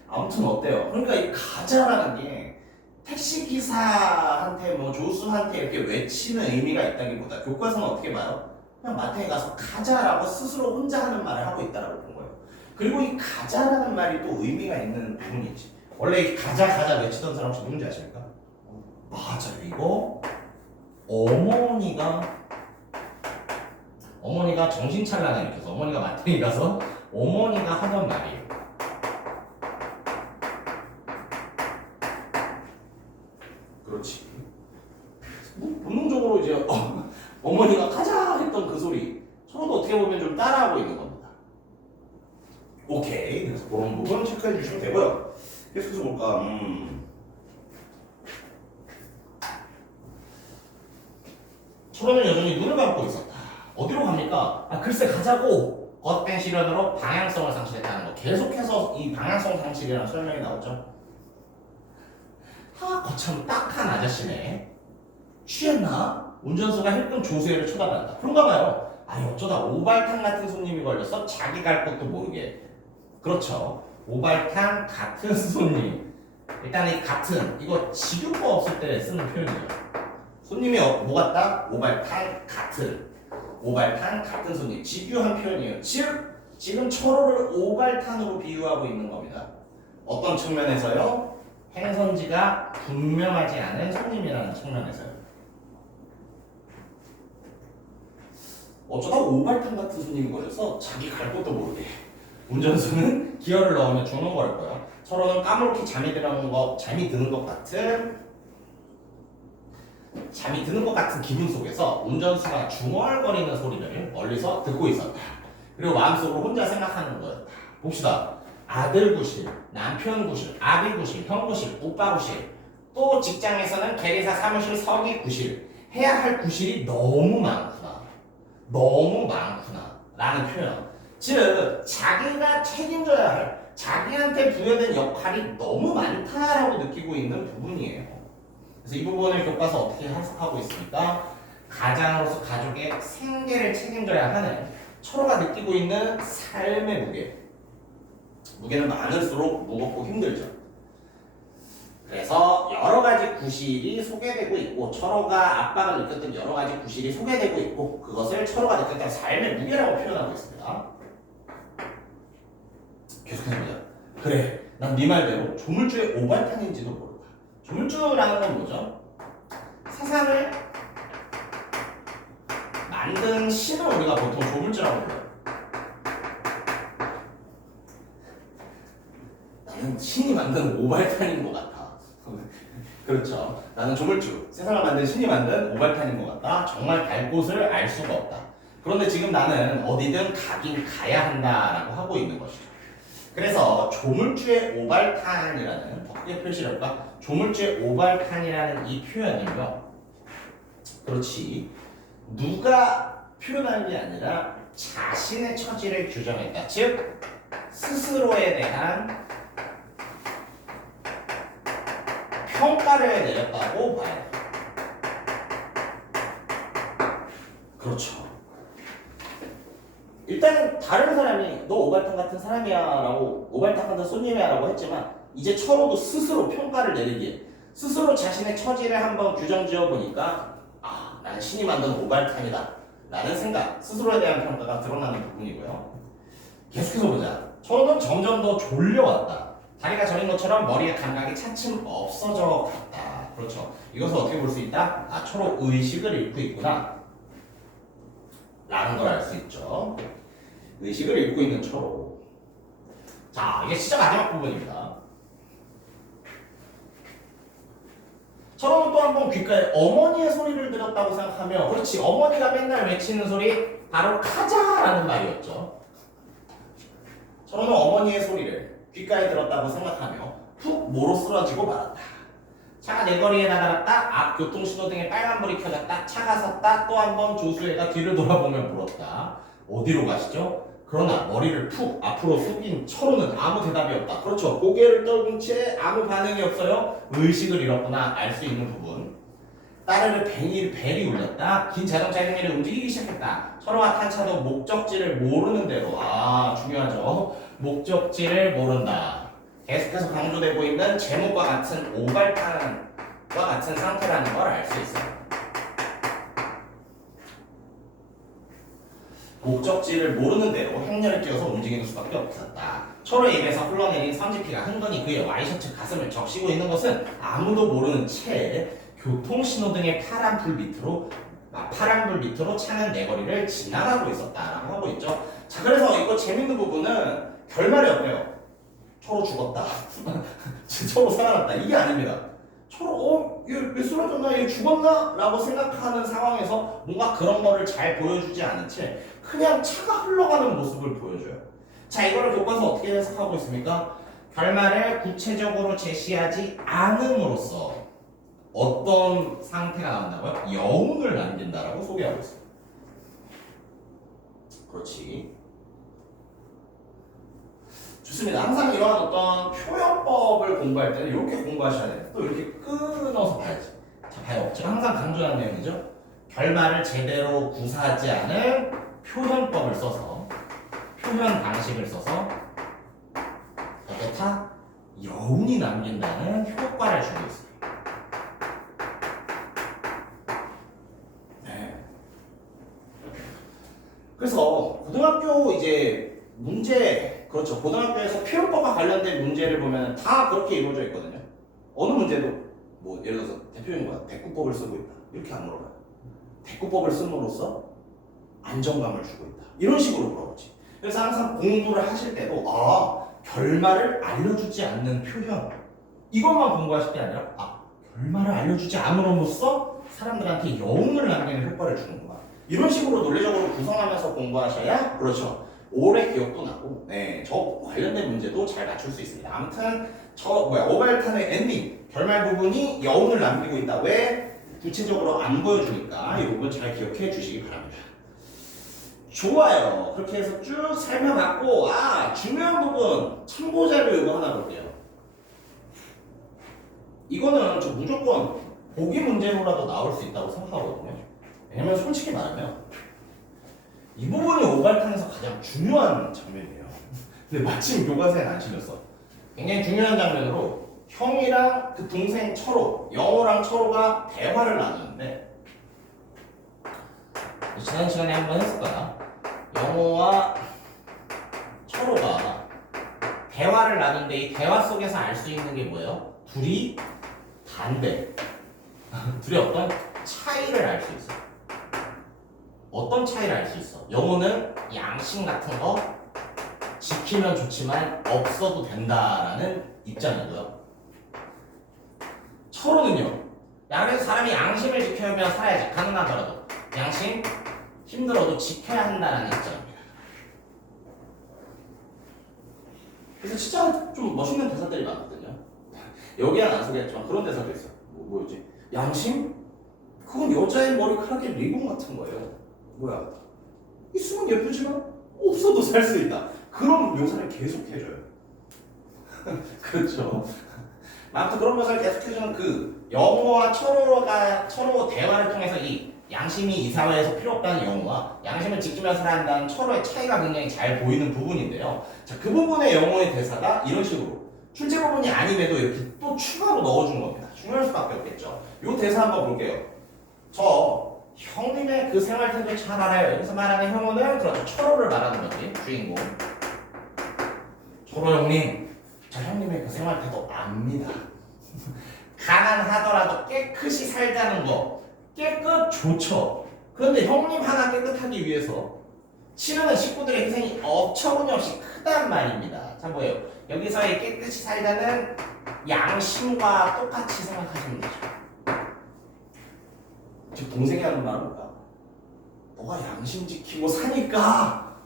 아무튼 어때요? 그러니까 이 가자라는 게 택시기사한테 뭐 조수한테 이렇게 외치는 의미가 있다기보다 교과서는 어떻게 봐요? 그냥 마트에 가서 가자라고 스스로 혼자 하는 말을 하고 있다라고 본 거예요. 그리고 이 가자라는 말이 또 의미가 있는 부분이 있지. 원래 이 가자 외치던 사람 혹시 누군지 아십니까? 맞아요. 이거 어머니가 정신차려나 일으켜서 어머니가 마트에 가서 어머니가 하던 말이에요. 그렇지. 본능적으로 이제 어머니가 가자 했던 그 소리 서로도 어떻게 보면 좀 따라하고 있는 겁니다. 오케이. 그래서 그런 부분 체크해 주시면 되고요. 계속해서 볼까? 철호는 여전히 눈을 감고 있었다. 어디로 갑니까? 글쎄 가자고. 겉된 시련으로 방향성을 상실했다는 거. 계속해서 이 방향성 상실이라는 설명이 나오죠. 거참 딱한 아저씨네. 취했나? 운전수가 힐끔 조수애를 쳐다봤다. 그런가 봐요. 어쩌다 오발탄 같은 손님이 걸려서 자기 갈 곳도 모르게. 그렇죠. 오발탄 같은 손님. 일단 이 같은 이거 직유가 없을 때 쓰는 표현이에요. 손님이 뭐 같다? 오발탄 같은. 오발탄 같은 손님. 직유한 표현이에요. 즉 지금 철호를 오발탄으로 비유하고 있는 겁니다. 어떤 측면에서요? 행선지가 분명하지 않은 손님이라는 측면에서요. 어쩌다 오발탄 같은 손님이 걸려서 자기 갈 곳도 모르게. 운전수는 기어를 넣으면 죽는 걸 거예요. 서로는 까무렇게 잠이 드는 것 같은 기분 속에서 운전수가 중얼거리는 소리를 멀리서 듣고 있었다. 그리고 마음속으로 혼자 생각하는 거였다. 봅시다. 아들 구실, 남편 구실, 아비 구실, 형 구실, 오빠 구실, 또 직장에서는 계리사 사무실 서기 구실, 해야 할 구실이 너무 많구나 라는 표현. 즉 자기가 책임져야 할, 자기한테 부여된 역할이 너무 많다라고 느끼고 있는 부분이에요. 그래서 이 부분을 교과서 어떻게 해석하고 있습니까? 가장으로서 가족의 생계를 책임져야 하는 철호가 느끼고 있는 삶의 무게는 많을수록 무겁고 힘들죠. 그래서 여러 가지 구실이 소개되고 있고, 철호가 아빠가 느꼈던 여러 가지 구실이 소개되고 있고, 그것을 철호가 느꼈던 삶의 무게라고 표현하고 있습니다. 계속해서 보자. 그래, 난 네 말대로 조물주의 오발탄인지도 모른다. 조물주라는 건 뭐죠? 세상을 만든 신을 우리가 보통 조물주라고 불러요. 나는 신이 만든 오발탄인 것 같아. 그렇죠. 나는 조물주, 세상을 만든 신이 만든 오발탄인 것 같다. 정말 갈 곳을 알 수가 없다. 그런데 지금 나는 어디든 가긴 가야 한다라고 하고 있는 것이죠. 그래서 조물주의 오발탄이라는, 덕계 표시랄까? 조물주의 오발탄이라는 이 표현은요, 그렇지, 누가 표현한 게 아니라 자신의 처지를 규정했다. 즉 스스로에 대한 평가를 내렸다고 봐야 돼요. 그렇죠. 일단 다른 사람이 너 오발탄 같은 사람이야 라고, 오발탄 같은 손님이야 라고 했지만, 이제 철호도 스스로 평가를 내리기에 스스로 자신의 처지를 한번 규정 지어 보니까 나는 신이 만든 오발탄이다 라는 생각, 스스로에 대한 평가가 드러나는 부분이고요. 계속해서 보자. 철호는 점점 더 졸려왔다. 다리가 저린 것처럼 머리의 감각이 차츰 없어져 갔다. 그렇죠. 이것을 어떻게 볼 수 있다? 철호 의식을 잃고 있구나 라는 걸 알 수 있죠. 의식을 잃고 있는 철호. 자, 이게 진짜 마지막 부분입니다. 철호는 또 한 번 귓가에 어머니의 소리를 들었다고 생각하며, 그렇지, 어머니가 맨날 외치는 소리 바로 가자라는 말이었죠. 철호는 어머니의 소리를 귓가에 들었다고 생각하며 푹 모로 쓰러지고 말았다. 차가 내거리에 나가았다. 앞 교통신호등에 빨간불이 켜졌다. 차가 섰다. 또 한 번 조수애가 뒤를 돌아보며 물었다. 어디로 가시죠? 그러나 머리를 푹 앞으로 숙인 철호는 아무 대답이 없다. 그렇죠. 고개를 떨군 채 아무 반응이 없어요. 의식을 잃었구나 알 수 있는 부분. 따르르 벨이 울렸다. 긴 자동차 행렬이 움직이기 시작했다. 철호와 탄 차도 목적지를 모르는 대로, 중요하죠. 목적지를 모른다. 계속해서 강조되고 있는 제목과 같은 오발탄과 같은 상태라는 걸 알 수 있어요. 목적지를 모르는 대로 행렬을 끼워서 움직이는 수밖에 없었다. 철호의 입에서 흘러내린 선지피가 흥건히 그의 와이셔츠 가슴을 적시고 있는 것은 아무도 모르는 채 교통신호등의 파란불 밑으로 차는 내거리를 지나가고 있었다라고 하고 있죠. 자, 그래서 이거 재밌는 부분은 결말이 어때요? 철호 죽었다. 철호 살아났다. 이게 아닙니다. 철호 얘 쓰러졌나? 얘 죽었나? 라고 생각하는 상황에서 뭔가 그런 거를 잘 보여주지 않은 채 그냥 차가 흘러가는 모습을 보여줘요. 자, 이거를 교과서 어떻게 해석하고 있습니까? 결말을 구체적으로 제시하지 않음으로써 어떤 상태가 나온다고요? 여운을 남긴다라고 소개하고 있습니다. 그렇지. 좋습니다. 항상 이러한 어떤 표현법을 공부할 때는 이렇게 공부하셔야 돼요. 또 이렇게 끊어서 봐야지. 자, 봐요. 제가 항상 강조하는 내용이죠. 결말을 제대로 구사하지 않은 표현법을 써서, 표현 방식을 써서 다 여운이 남긴다는 효과를 주고 있어요. 네. 그래서 고등학교 이제 문제, 그렇죠. 고등학교에서 표현법과 관련된 문제를 보면 다 그렇게 이루어져 있거든요. 어느 문제도 뭐 예를 들어서 대표적인 거야. 대꾸법을 쓰고 있다. 이렇게 안 물어봐요. 대꾸법을 씀으로써 안정감을 주고 있다. 이런 식으로 물어보지. 그래서 항상 공부를 하실 때도 결말을 알려주지 않는 표현, 이것만 공부하실 게 아니라 결말을 알려주지 않음으로써 사람들한테 여운을 남기는 효과를 주는구나. 이런 식으로 논리적으로 구성하면서 공부하셔야 그렇죠. 오래 기억도 나고 저 관련된 문제도 잘 맞출 수 있습니다. 아무튼 오발탄의 엔딩, 결말 부분이 여운을 남기고 있다. 왜? 구체적으로 안 보여주니까 이 부분 잘 기억해 주시기 바랍니다. 좋아요. 그렇게 해서 쭉 살펴봤고 중요한 부분 참고자료 이거 하나 볼게요. 이거는 저 무조건 보기 문제로라도 나올 수 있다고 생각하거든요. 왜냐면 솔직히 말하면 이 부분이 오발탄에서 가장 중요한 장면이에요. 근데 마침 교과서에 안 실렸어. 굉장히 중요한 장면으로 형이랑 그 동생 철호, 영호랑 철호가 대화를 나누는데 지난 시간에 한번 했을 거야. 영호와 철호가 대화를 나누는데 이 대화 속에서 알 수 있는 게 뭐예요? 둘이 반대. 둘이 어떤 차이를 알 수 있어. 어떤 차이를 알 수 있어? 영호는 양심 같은 거 지키면 좋지만 없어도 된다라는 입장이고요. 철호는요. 그래서 사람이 양심을 지켜면 살아야지. 가능하더라도 양심 힘들어도 지켜야 한다는 입장입니다. 그래서 진짜 좀 멋있는 대사들이 많거든요. 여기는 안 소개했지만 그런 대사도 있어요. 뭐였지? 양심? 그건 여자의 머리카락의 리본 같은 거예요. 뭐야? 있으면 예쁘지만 없어도 살 수 있다. 그런 묘사를 계속 해줘요. 그렇죠. 아무튼 그런 묘사를 계속 해주는 그 영호와 철호 대화를 통해서 이 양심이 이 사회에서 필요 없다는 영호와 양심을 지키며 살아야 한다는 철호의 차이가 굉장히 잘 보이는 부분인데요. 자, 그 부분의 영호의 대사가 이런 식으로 출제 부분이 아님에도 이렇게 또 추가로 넣어준 겁니다. 중요할 수밖에 없겠죠. 이 대사 한번 볼게요. 저 형님의 그 생활태도 잘 알아요. 여기서 말하는 형호는 그렇죠. 철호를 말하는 거지. 주인공. 철호 형님, 저 형님의 그 생활태도 압니다. 가난하더라도 깨끗이 살자는 거 깨끗 좋죠. 그런데 형님 하나 깨끗하기 위해서 치르는 식구들의 희생이 어처구니없이 크단 말입니다. 자, 뭐예요? 여기서의 깨끗이 살자는 양심과 똑같이 생각하시면 되죠. 즉 동생이 하는 말은 뭐야? 너가 양심 지키고 사니까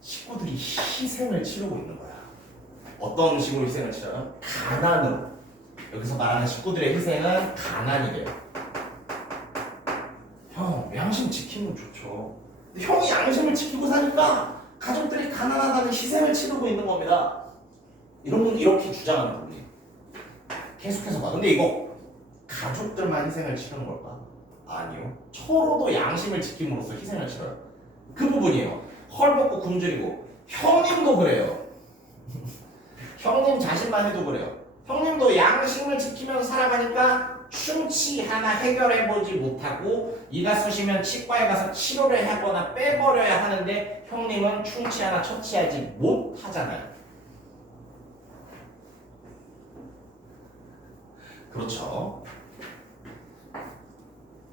식구들이 희생을 치르고 있는 거야. 어떤 식으로 희생을 치르면? 가난으로. 여기서 말하는 식구들의 희생은 가난이래요. 형, 양심 지키면 좋죠. 근데 형이 양심을 지키고 사니까 가족들이 가난하다는 희생을 치르고 있는 겁니다. 이런 분 이렇게 주장하는 분이 계속해서 봐. 근데 이거 가족들만 희생을 치르는 걸까? 아니요. 철호도 양심을 지킴으로써 희생을 치러요. 그 부분이에요. 헐벗고 굶주리고 형님도 그래요. 형님 자신만 해도 그래요. 형님도 양심을 지키면서 살아가니까 충치 하나 해결해보지 못하고 이가 쑤시면 치과에 가서 치료를 하거나 빼버려야 하는데 형님은 충치 하나 처치하지 못하잖아요. 그렇죠.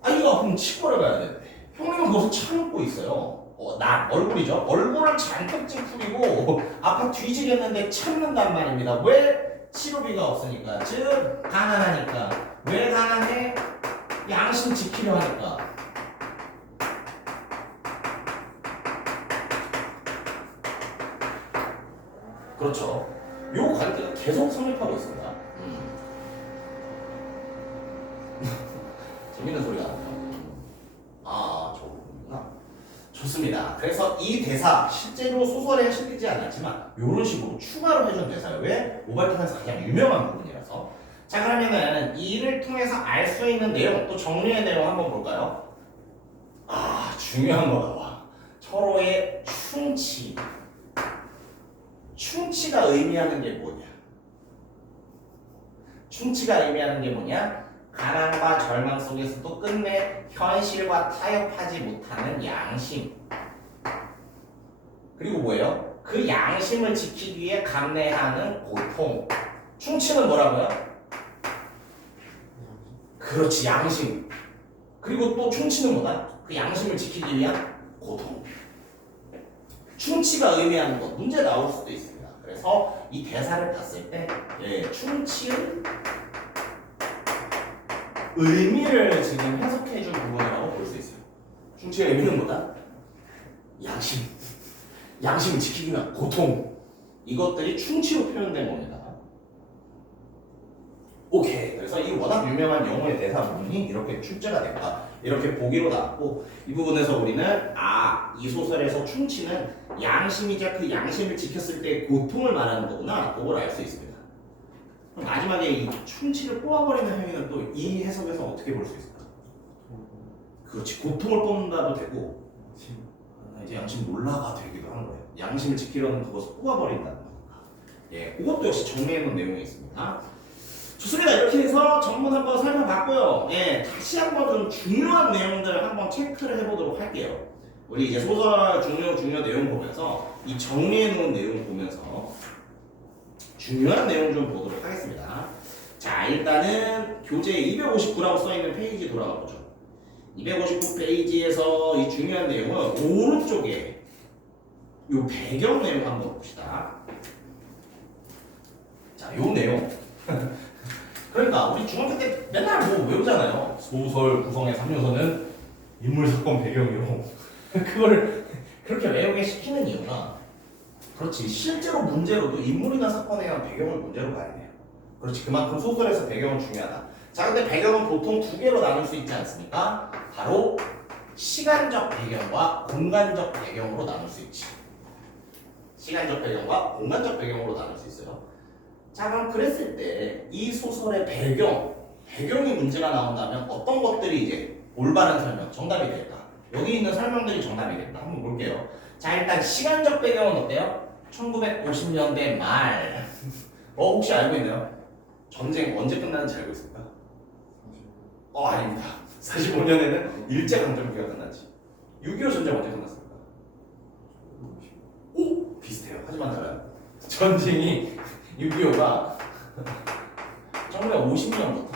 이거 그럼 치과를 가야 되는데 형님은 그것을 참고 있어요. 나 얼굴이죠. 얼굴을 잔뜩 찌푸리고 아파 뒤지겠는데 참는단 말입니다. 왜? 치료비가 없으니까. 즉 가난하니까. 왜 가난해? 양심 지키려 하니까. 그렇죠. 요 관계가 계속 성립하고 있습니다. 재밌는 소리가 나네요. 저거구나. 좋습니다. 좋습니다. 그래서 이 대사 실제로 소설에 실리지 않았지만 이런 식으로 추가로 해준 대사예요. 왜? 모발탄에서 가장 유명한 부분이라서. 자, 그러면은 이를 통해서 알 수 있는 내용, 또 정리의 내용 한번 볼까요? 아, 중요한 거 나와. 철호의 충치. 충치가 의미하는 게 뭐냐? 충치가 의미하는 게 뭐냐? 가난과 절망 속에서도 끝내 현실과 타협하지 못하는 양심. 그리고 뭐예요? 그 양심을 지키기 위해 감내하는 고통. 충치는 뭐라고요? 그렇지, 양심. 그리고 또 충치는 뭐다? 그 양심을 지키기 위한 고통. 충치가 의미하는 것, 문제 나올 수도 있습니다. 그래서 이 대사를 봤을 때 충치의 의미를 지금 해석해준 부분이라고 볼 수 있어요. 충치의 의미는 뭐다? 양심. 양심을 지키기 위한 고통. 이것들이 충치로 표현된 겁니다. 오케이. 그래서 이 워낙 유명한 영어의 대사 부분이 이렇게 출제가 됐다. 이렇게 보기로 나왔고, 이 부분에서 우리는 이 소설에서 충치는 양심이자 그 양심을 지켰을 때의 고통을 말하는 거구나. 그걸 알 수 있습니다. 그럼 마지막에 이 충치를 꼬아버리는 행위는 또 이 해석에서 어떻게 볼 수 있을까? 그렇지. 고통을 뽑는다도 되고, 이제 양심 몰라가 되기도 하는 거예요. 양심을 지키려는 그것을 꼬아버린다는 거니까. 예, 그것도 역시 정리해놓은 내용이 있습니다. 좋습니다. 이렇게 해서 전문 한번 살펴봤고요. 예, 다시 한번 좀 중요한 내용들 한번 체크를 해보도록 할게요. 우리 이제 소설 중요 내용 보면서 이 정리해놓은 내용 보면서 중요한 내용 좀 보도록 하겠습니다. 자, 일단은 교재 259라고 써있는 페이지 돌아가 보죠. 259페이지에서 이 중요한 내용은 오른쪽에 이 배경 내용 한번 봅시다. 자, 이 내용. 그러니까 우리 중학교 때 맨날 뭐 외우잖아요. 소설 구성의 3요소는 인물 사건 배경이로 그거를 그렇게 외우게 시키는 이유가 그렇지 실제로 문제로도 인물이나 사건에 대한 배경을 문제로 봐야 돼요. 그렇지 그만큼 소설에서 배경은 중요하다. 자 근데 배경은 보통 두 개로 나눌 수 있지 않습니까? 바로 시간적 배경과 공간적 배경으로 나눌 수 있지. 시간적 배경과 공간적 배경으로 나눌 수 있어요. 자 그럼 그랬을 때 이 소설의 배경이 문제가 나온다면 어떤 것들이 이제 올바른 설명, 정답이 될까? 여기 있는 설명들이 정답이겠다. 한번 볼게요. 자 일단 시간적 배경은 어때요? 1950년대 말. 혹시 알고 있나요? 전쟁 언제 끝나는지 알고 있습니까? 아닙니다. 45년에는 일제강점기가 끝났지. 6.25 전쟁 언제 끝났습니까? 오! 비슷해요. 하지만 달라요. 전쟁이 6.25가 1950년부터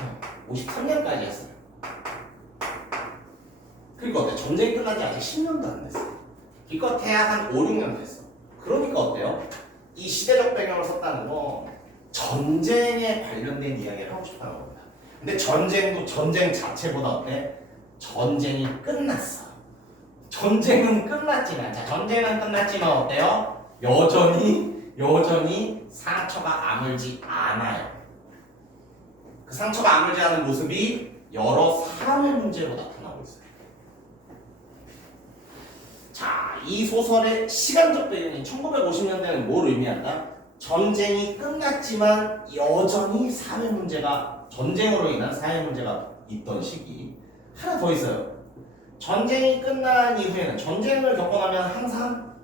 53년까지 했어요. 그러니까 어때? 전쟁이 끝난 지 아직 10년도 안 됐어. 기껏해야 한 5, 6년 됐어. 그러니까 어때요? 이 시대적 배경을 썼다는 건 전쟁에 관련된 이야기를 하고 싶다는 겁니다. 근데 전쟁도 전쟁 자체보다 어때? 전쟁이 끝났어. 전쟁은 끝났지만, 자, 전쟁은 끝났지만 어때요? 여전히 상처가 아물지 않아요. 그 상처가 아물지 않은 모습이 여러 사회 문제로 나타나고 있어요. 자, 이 소설의 시간적 배경인 1950년대는 뭘 의미한다? 전쟁이 끝났지만 여전히 사회 문제가, 전쟁으로 인한 사회 문제가 있던 시기. 하나 더 있어요. 전쟁이 끝난 이후에는, 전쟁을 겪고 나면 항상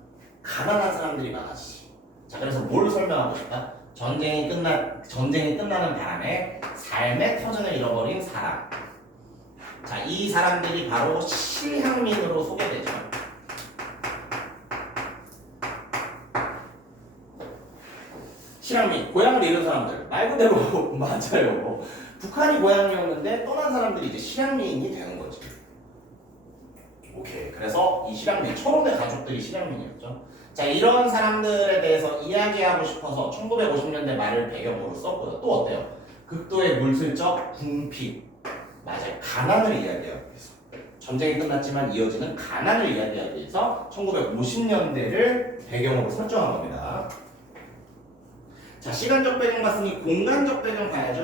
가난한 사람들이 많아지지. 자, 그래서 뭘 설명하고 싶다? 전쟁이 끝나는 바람에 삶의 터전을 잃어버린 사람. 자, 이 사람들이 바로 실향민으로 소개되죠. 실향민, 고향을 잃은 사람들. 말 그대로 맞아요. 북한이 고향이었는데 떠난 사람들이 이제 실향민이 되는 거지. 오케이. 그래서 이 실향민, 철원의 가족들이 실향민이었죠. 자, 이런 사람들에 대해서 이야기하고 싶어서 1950년대 말을 배경으로 썼고요. 또 어때요? 극도의 물질적 궁핍. 맞아요. 가난을 이야기하기 위해서. 전쟁이 끝났지만 이어지는 가난을 이야기하기 위해서 1950년대를 배경으로 설정한 겁니다. 자, 시간적 배경 봤으니 공간적 배경 봐야죠.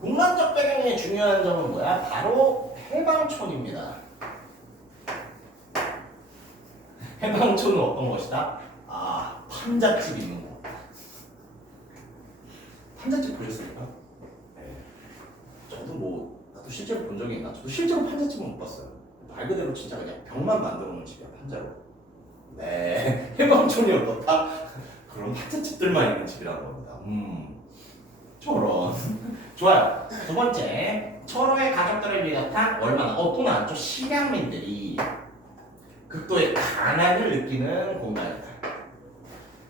공간적 배경의 중요한 점은 뭐야? 바로 해방촌입니다. 해방촌은 어떤 것이다? 아, 판잣집 있는 거. 판잣집 보셨습니까? 네. 저도 나도 실제로 본 적이 있나? 저도 실제로 판잣집은 못 봤어요. 말 그대로 진짜 그냥 벽만 만들어 놓은 집이야, 판자로. 네. 해방촌이 어떻다? 그런 판잣집들만 있는 집이라고 합니다. 저런. 좋아요. 두 번째, 철호의 가족들을 비롯한 얼마나 또 나왔죠. 실향민들이 극도의 가난을 느끼는 공간이다.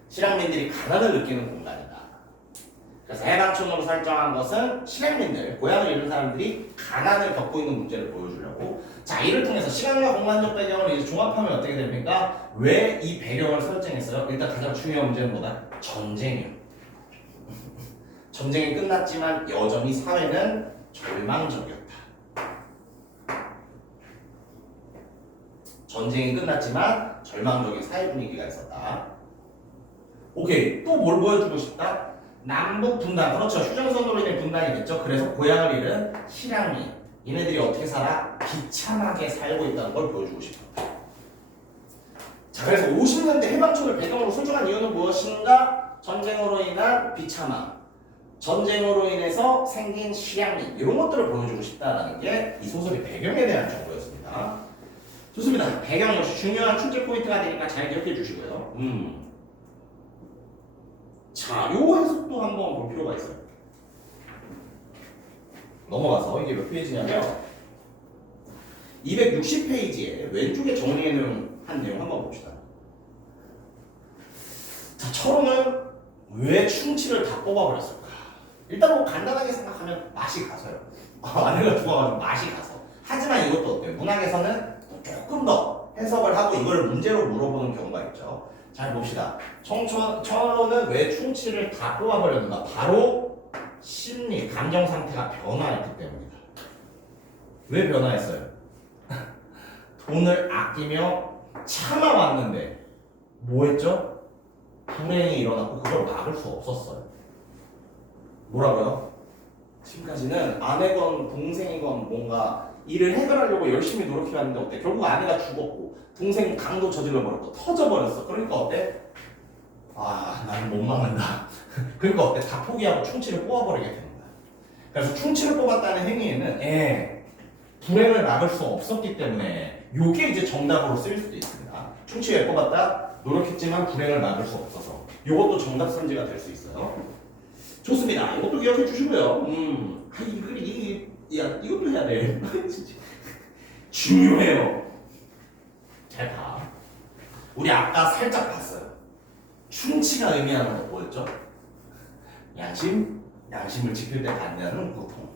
실향민들이 가난을 느끼는 공간이다. 그래서 해방촌으로 설정한 것은 실향민들, 고향을 잃은 사람들이 가난을 겪고 있는 문제를 보여주려고. 자, 이를 통해서 시간과 공간적 배경을 이제 종합하면 어떻게 됩니까? 왜 이 배경을 설정했어요? 일단 가장 중요한 문제는 뭐다? 전쟁이요. 전쟁이 끝났지만 여전히 사회는 절망적이었다. 전쟁이 끝났지만 절망적인 사회 분위기가 있었다. 오케이, 또 뭘 보여주고 싶다? 남북 분단, 그렇죠. 휴전선으로 인해 분단이 됐죠. 그래서 고향을 잃은 실향민, 얘네들이 어떻게 살아? 비참하게 살고 있다는 걸 보여주고 싶었다. 자, 그래서 50년대 해방촌을 배경으로 선정한 이유는 무엇인가? 전쟁으로 인한 비참함, 전쟁으로 인해서 생긴 실향민, 이런 것들을 보여주고 싶다라는 게 이 소설의 배경에 대한 정보였습니다. 좋습니다. 배경 역시 중요한 출제 포인트가 되니까 잘 기억해 주시고요. 자, 요 해석도 한번 볼 필요가 있어요. 넘어가서 이게 몇 페이지냐면 260페이지에 왼쪽에 정리해 놓은 한 내용 한번 봅시다. 자, 철호는 왜 충치를 다 뽑아버렸을까? 일단 간단하게 생각하면 맛이 가서요. 아내가 죽어가지고 맛이 가서. 하지만 이것도 어때요? 문학에서는 조금 더 해석을 하고 이걸 문제로 물어보는 경우가 있죠. 잘 봅시다. 철호는 왜 충치를 다 뽑아버렸는가? 바로 심리, 감정 상태가 변화했기 때문이다. 왜 변화했어요? 돈을 아끼며 참아왔는데 뭐 했죠? 불행이 일어났고 그걸 막을 수 없었어요. 뭐라고요? 지금까지는 아내건 동생이건 뭔가 일을 해결하려고 열심히 노력해왔는데 어때? 결국 아내가 죽었고 동생 강도 저질러버렸고 터져버렸어. 그러니까 어때? 아, 나는 못 막는다. 그러니까 어때? 다 포기하고 충치를 뽑아버리게 되는 거야. 그래서 충치를 뽑았다는 행위에는 불행을 막을 수 없었기 때문에 요게 이제 정답으로 쓰일 수도 있습니다. 충치 왜 뽑았다? 노력했지만 불행을 막을 수 없어서. 요것도 정답 선지가 될 수 있어요. 좋습니다. 이것도 기억해 주시고요. 이것도 해야 돼. 중요해요. 잘 봐. 우리 아까 살짝 봤어요. 충치가 의미하는 거 뭐였죠? 양심을 지킬 때 받는 고통.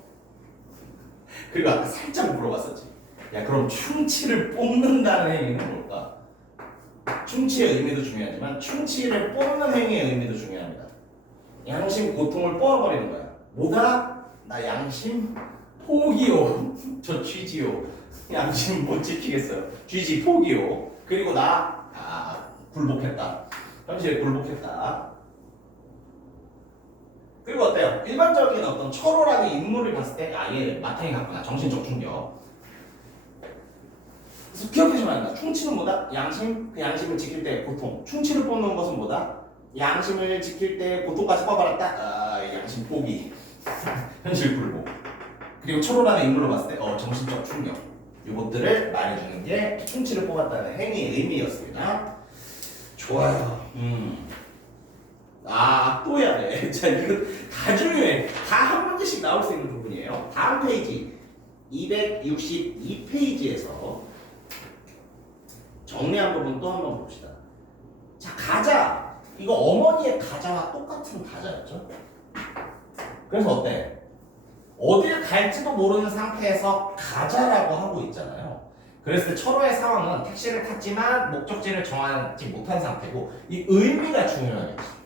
그리고 아까 살짝 물어봤었지. 야, 그럼 충치를 뽑는다는 행위는 뭘까? 충치의 의미도 중요하지만 충치를 뽑는 행위의 의미도 중요합니다. 양심 고통을 뽑아버리는 거야. 뭐다? 나 양심 포기요. 저 쥐지요. 양심 못 지키겠어요. 쥐지 포기요. 그리고 나 굴복했다. 현실에 굴복했다. 그리고 어때요? 일반적인 어떤 철호라는 인물을 봤을 때 얘 마탱이 같구나. 정신적 충격. 그래서 기억해주면 안 돼. 충치는 뭐다? 양심, 그 양심을 지킬 때 고통. 충치를 뽑는 것은 뭐다? 양심을 지킬 때 고통까지 뽑아버렸다. 양심 포기. 현실 굴복. 그리고 철호라는 인물로 봤을 때 정신적 충격. 이것들을 말해주는 게 충치를 뽑았다는 행위의 의미였습니다. 좋아요. 또 해야 돼. 자, 이거 다 중요해. 다 한 문제씩 나올 수 있는 부분이에요. 다음 페이지 262페이지에서 정리한 부분 또 한번 봅시다. 자, 가자. 이거 어머니의 가자와 똑같은 가자였죠? 그래서 어때? 어딜 갈지도 모르는 상태에서 가자라고 하고 있잖아요. 그랬을 때 철호의 상황은 택시를 탔지만 목적지를 정하지 못한 상태고 이 의미가 중요하겠지.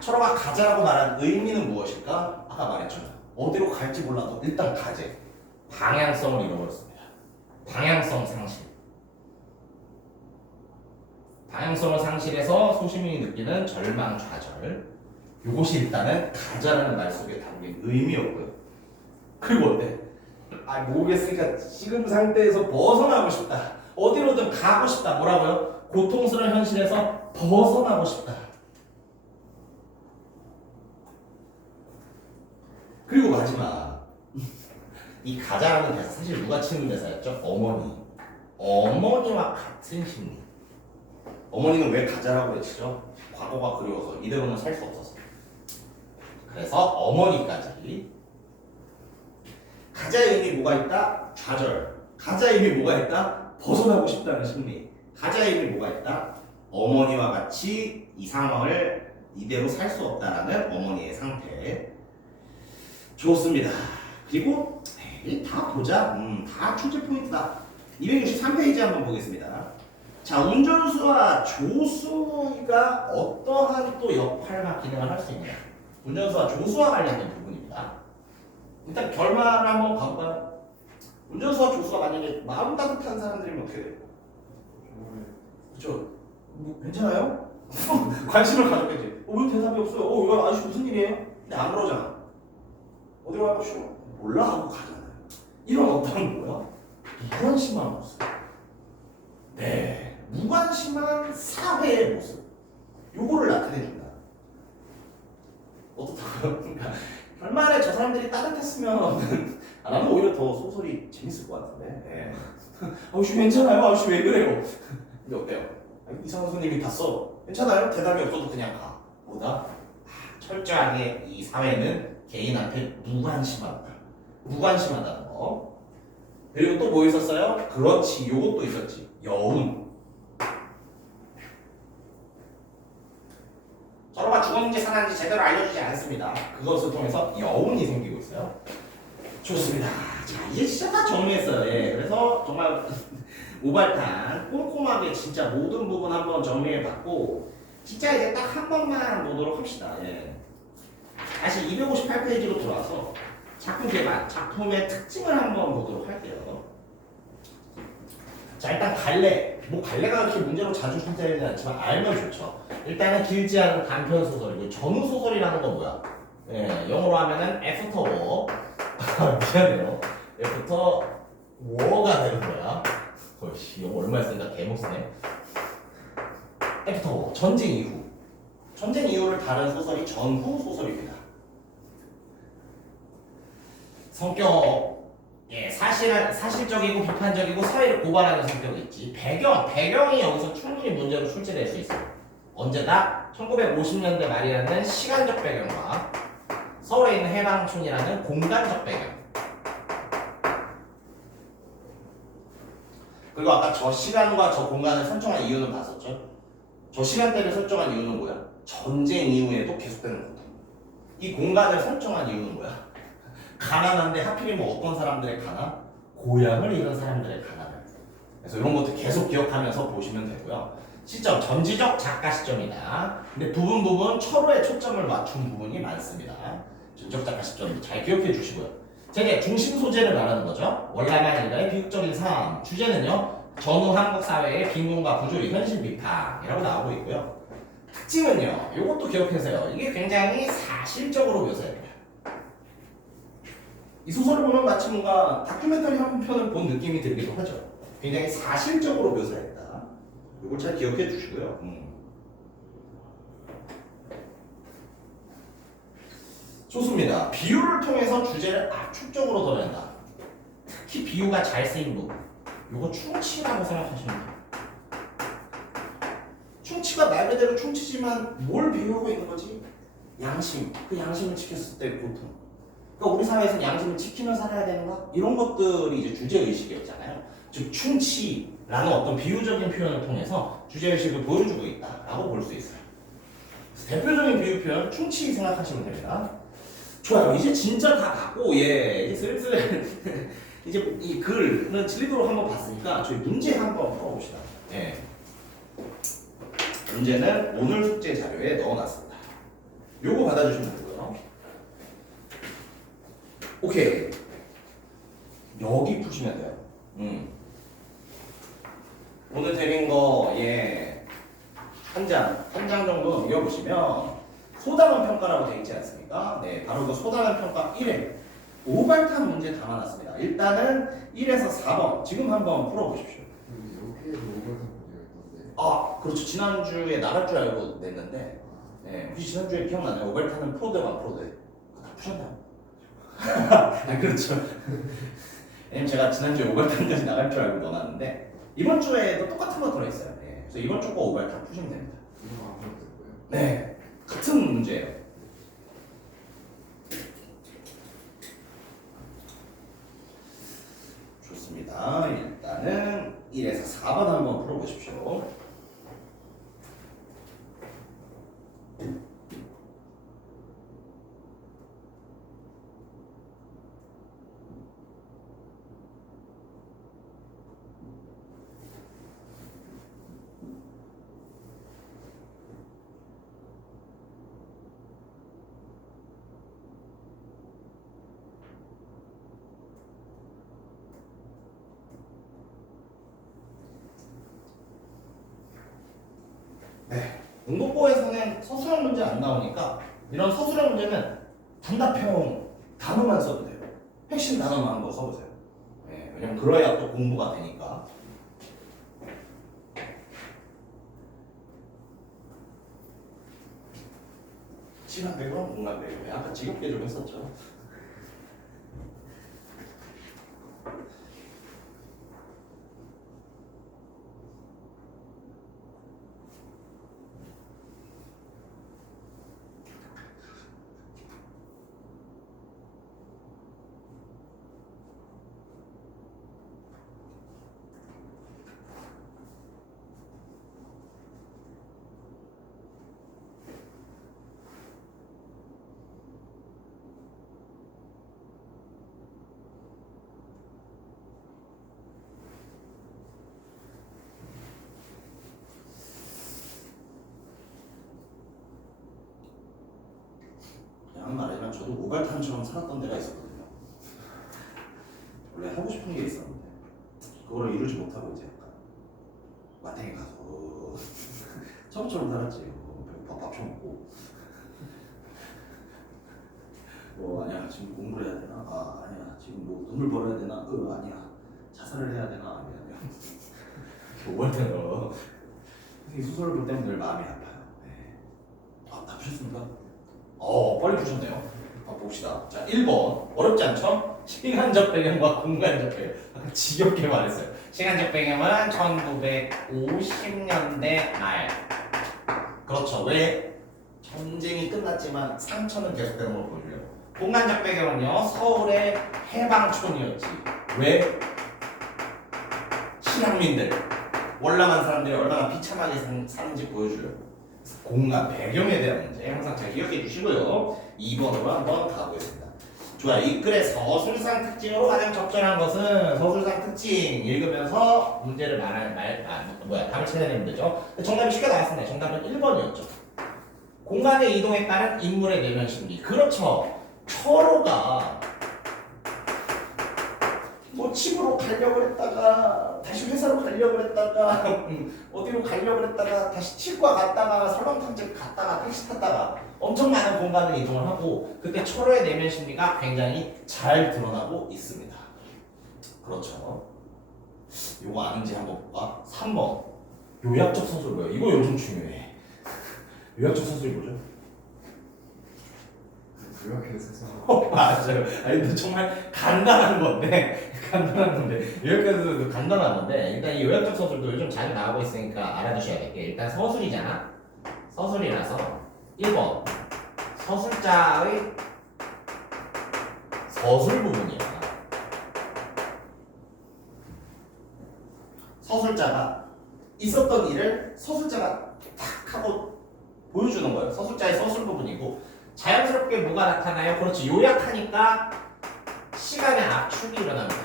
철호가 가자라고 말한 의미는 무엇일까? 아까 말했잖아. 어디로 갈지 몰라도 일단 가재. 방향성을 잃어버렸습니다. 방향성 상실. 방향성을 상실해서 소시민이 느끼는 절망, 좌절. 이것이 일단은 가자라는 말 속에 담긴 의미였고요. 그리고 어때? 모르겠으니까 지금 상태에서 벗어나고 싶다. 어디로든 가고 싶다. 뭐라고요? 고통스러운 현실에서 벗어나고 싶다. 그리고 마지막 이 가자라는 대사 사실 누가 치는 대사였죠? 어머니. 어머니와 같은 심리. 어머니는 왜 가자라고 외치죠? 과거가 그리워서 이대로는 살 수 없어서. 그래서 어머니까지. 가자의 의미 뭐가 있다? 좌절. 가자의 의미 뭐가 있다? 벗어나고 싶다는 심리. 가자의 의미 뭐가 있다? 어머니와 같이 이 상황을 이대로 살 수 없다라는 어머니의 상태. 좋습니다. 그리고 다 보자. 다 출제 포인트다. 263페이지 한번 보겠습니다. 자, 운전수와 조수가 어떠한 또 역할과 기능을 할 수 있냐. 운전수와 조수와 관련된 부분입니다. 일단 결말을 한번 가볼까요? 운전수와 조수가 만약에 마음 따뜻한 사람들이면 어떻게 돼요? 그렇죠. 뭐 괜찮아요? 관심을 가졌겠지. 왜 대답이 없어요? 이거 아저씨 무슨 일이에요? 근데 안 그러잖아. 어디로 가요? 몰라 하고 가잖아요. 이런 어떤 뭐야? 무관심한 모습. 네, 무관심한 사회의 모습. 요거를 나타내준다. 어떻다고요? 그러니까 결말에 저 사람들이 따뜻했으면 나는 오히려 더 소설이 재밌을 것 같은데. 네. 아저씨 괜찮아요? 아저씨 왜 그래요? 근데 어때요? 이상한 손님이 봤어. 괜찮아요? 대답이 없어도 그냥 가. 뭐다? 철저하게 이 사회는 개인한테 무관심하다. 무관심하다는 거. 그리고 또 뭐 있었어요? 그렇지, 요것도 있었지. 여운. 서로가 죽었는지 살았는지 제대로 알려주지 않습니다. 그것을 통해서 여운이 생기고 있어요. 좋습니다. 자, 이제 진짜 다 정리했어요. 예, 그래서 정말 오발탄 꼼꼼하게 진짜 모든 부분 한번 정리해봤고, 진짜 이제 딱 한 번만 보도록 합시다. 예. 다시 258페이지로 들어와서 작품 개발, 작품의 특징을 한번 보도록 할게요. 자, 일단 갈래. 뭐 갈래가 그렇게 문제로 자주 출제되지 않지만 알면 좋죠. 일단은 길지 않은 단편 소설이고, 전후 소설이라는 건 뭐야? 예, 영어로 하면은 애프터 워. 미안해요. 애프터 워가 되는 거야. 씨, 영어 얼마 했으니까 개못 쓰네. 애프터 워. 전쟁 이후. 전쟁 이후를 다룬 소설이 전후 소설입니다. 성격, 예, 사실적이고 비판적이고 사회를 고발하는 성격이 있지. 배경이 여기서 충분히 문제로 출제될 수 있어요. 언제다? 1950년대 말이라는 시간적 배경과 서울에 있는 해방촌이라는 공간적 배경. 그리고 아까 저 시간과 저 공간을 설정한 이유는 봤었죠? 저 시간대를 설정한 이유는 뭐야? 전쟁 이후에도 계속되는 고통. 이 공간을 설정한 이유는 뭐야? 가난한데 하필이면 뭐 어떤 사람들의 가난? 고향을 잃은 사람들의 가난을. 그래서 이런 것도 계속 기억하면서 보시면 되고요. 시점, 전지적 작가 시점이다. 근데 부분 철호에 초점을 맞춘 부분이 많습니다. 전지적 작가 시점 잘 기억해 주시고요. 자, 이제 중심 소재를 말하는 거죠. 월남한 일가의 비극적인 삶. 주제는요, 전후 한국 사회의 빈곤과 부조리, 현실 비판이라고 나오고 있고요. 특징은요, 이것도 기억하세요. 이게 굉장히 사실적으로 묘사해요. 이 소설을 보면 마치 뭔가 다큐멘터리 한 편을 본 느낌이 들기도 하죠. 굉장히 사실적으로 묘사했다. 이걸 잘 기억해 주시고요. 좋습니다. 비유를 통해서 주제를 압축적으로 더낸다. 특히 비유가 잘 쓰인 부분. 이거 충치라고 생각하시면 돼요. 충치가 말 그대로 충치지만 뭘 비유하고 있는 거지? 양심. 그 양심을 지켰을 때 고통. 그러니까 우리 사회에서는 양심을 지키며 살아야 되는가? 이런 것들이 이제 주제의식이었잖아요. 즉 충치라는 어떤 비유적인 표현을 통해서 주제의식을 보여주고 있다라고 볼 수 있어요. 대표적인 비유 표현 충치 생각하시면 됩니다. 좋아요. 이제 진짜 다 봤고, 예, 이제 슬슬 이제 이 글은 진리도록 한번 봤으니까 저희 문제 한번 풀어봅시다. 예. 문제는 오늘 숙제 자료에 넣어놨습니다. 요거 받아주시면 되고요. 오케이. 여기 푸시면 돼요. 오늘 드린 거, 예, 한 장 정도 넘겨보시면 소단원 평가라고 되어 있지 않습니까? 네, 바로 그 소단원 평가 1회 오발탄 문제 담아놨습니다. 일단은 1에서 4번 지금 한번 풀어보십시오. 여기에도 오버탄 문제가 있던데. 아 그렇죠. 지난주에 나갈 줄 알고 냈는데 혹시 지난주에 기억나나요? 오벨타는 프로드와 프로드 다 푸셨나요? 아 그렇죠. 왜냐면 제가 지난주에 오발탄까지 나갈 줄 알고 넣어놨는데 이번 주에도 똑같은 거 들어있어요. 그래서 이번 주 거 오발탄 푸시면 됩니다. 이거 안 풀었고요. 네, 같은 문제예요. 좋습니다. 일단은 1에서 4번 한번 풀어보십시오. 응급보에서는 서술형 문제 안 나오니까 이런 서술형 문제는 단답형 단어만 써도 돼요. 핵심 단어만 한번 써보세요. 왜냐면 그래야 또 공부가 되니까. 시간 배경, 공간 배경. 아까 지겹게 좀 했었죠. 그냥 말하자면 저도 오발탄처럼 살았던 데가 있었거든요. 원래 하고 싶은 게 있었는데 그거를 이루지 못하고 이제 약간 마탱에 가서 처음처럼 살았지. 밥 처먹고 뭐 아니야 지금 공부를 해야 되나? 아 아니야 지금 뭐 돈을 벌어야 되나? 아니야 자살을 해야 되나? 아니야 오발탄으로 이 소설을 볼 때는 늘 마음이 아파요. 다 푸셨습니까? 빨리 푸셨네요. 봅시다. 자, 1번. 어렵지 않죠? 시간적 배경과 공간적 배경. 아까 지겹게 말했어요. 시간적 배경은 1950년대 말. 그렇죠. 왜? 전쟁이 끝났지만 상처는 계속되는 걸 보여줘요. 공간적 배경은요. 서울의 해방촌이었지. 왜? 실향민들. 월남한 사람들이 얼마나 비참하게 사는지 보여줘요. 공간 배경에 대한 문제 항상 잘 기억해 주시고요. 2번으로 한번 가보겠습니다. 좋아요. 이 글의 서술상 특징으로 가장 적절한 것은 서술상 특징 읽으면서 문제를 답을 찾아내면 되죠. 정답이 쉽게 나왔습니다. 정답은 1번이었죠. 공간의 이동에 따른 인물의 내면 심리. 그렇죠. 철호가 뭐 집으로 가려고 했다가 다시 회사로 가려고 했다가 어디로 가려고 했다가 다시 치과 갔다가 설렁탕집 갔다가 택시 탔다가 엄청 많은 공간을 이동을 하고 그때 철호의 내면 심리가 굉장히 잘 드러나고 있습니다. 그렇죠. 이거 아는지 한번 볼까? 3번 요약적 서술 뭐야? 이거 요즘 중요해. 요약적 서술이 뭐죠? 요약해서 맞아요. 아니 근데 정말 간단한 건데 요약해서도 간단한 건데 일단 이 요약적 서술도 요즘 자주 나오고 있으니까 알아두셔야 될 게 일단 서술이잖아. 서술이라서 1번 서술자의 서술 부분이야. 서술자가 있었던 일을 서술자가 탁 하고 보여주는 거예요. 서술자의 서술 부분이고 자연스럽게 뭐가 나타나요? 그렇지. 요약하니까 시간의 압축이 일어납니다.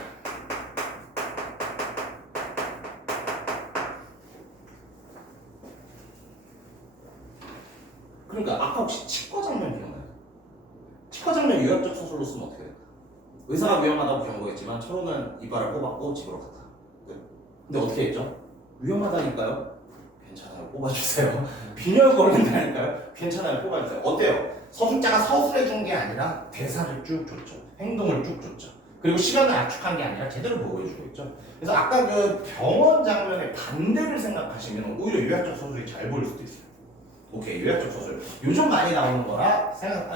그러니까 아까 혹시 치과 장면 기억나요? 치과 장면 요약적 서술로 쓰면 어떻게 될까? 의사가 위험하다고 경고했지만 철호는 이빨을 뽑았고 집으로 갔다. 근데 어떻게 했죠? 위험하다니까요? 괜찮아요. 뽑아주세요. 빈혈거린다니까요? 괜찮아요. 뽑아주세요. 어때요? 서술자가 서술해 준 게 아니라 대사를 쭉 줬죠. 행동을 쭉 줬죠. 그리고 시간을 압축한 게 아니라 제대로 보여주고 있죠. 그래서 아까 그 병원 장면의 반대를 생각하시면 오히려 요약적 서술이 잘 보일 수도 있어요. 오케이, 요약적 서술. 요즘 많이 나오는 거라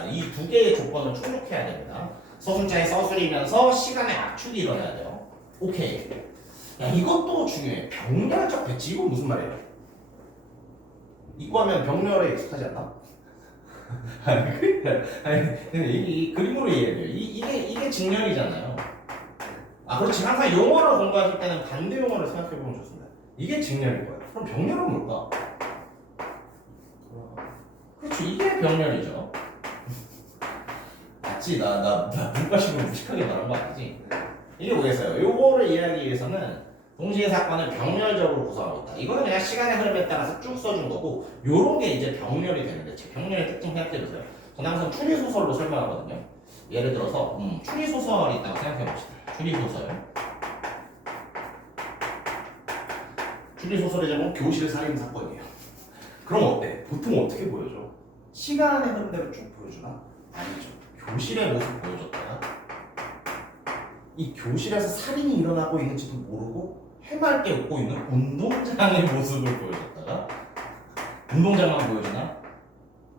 이 두 개의 조건을 충족해야 됩니다. 서술자의 서술이면서 시간의 압축이 일어나야 돼요. 오케이. 야, 이것도 중요해. 병렬적 배치. 이건 무슨 말이에요? 이거 하면 병렬에 익숙하지 않나? 아니, 이 그림으로 이해해야 돼요. 이게 직렬이잖아요. 아, 그렇지. 항상 용어를 공부하실 때는 반대 용어를 생각해보면 좋습니다. 이게 직렬일 거예요. 그럼 병렬은 뭘까? 그렇죠. 이게 병렬이죠. 맞지? 나 문과식으로 무식하게 말한 거 아니지? 이게 뭐겠어요? 요거를 이해하기 위해서는 동시의 사건을 병렬적으로 구성하고 있다. 이거는 그냥 시간의 흐름에 따라서 쭉 써준 거고, 요런 게 이제 병렬이 되는데, 제 병렬의 특징 생각해보세요. 저는 항상 추리소설로 설명하거든요. 예를 들어서 추리소설이 있다고 생각해봅시다. 추리소설. 추리소설의 제목은 교실 살인 사건이에요. 그럼 어때? 보통 어떻게 보여줘? 시간의 흐름대로 쭉 보여주나? 아니죠. 교실의 모습 보여줬다가 이 교실에서 살인이 일어나고 있는지도 모르고 해맑게 웃고 있는 운동장의 모습을 보여줬다가 운동장만 보여주나?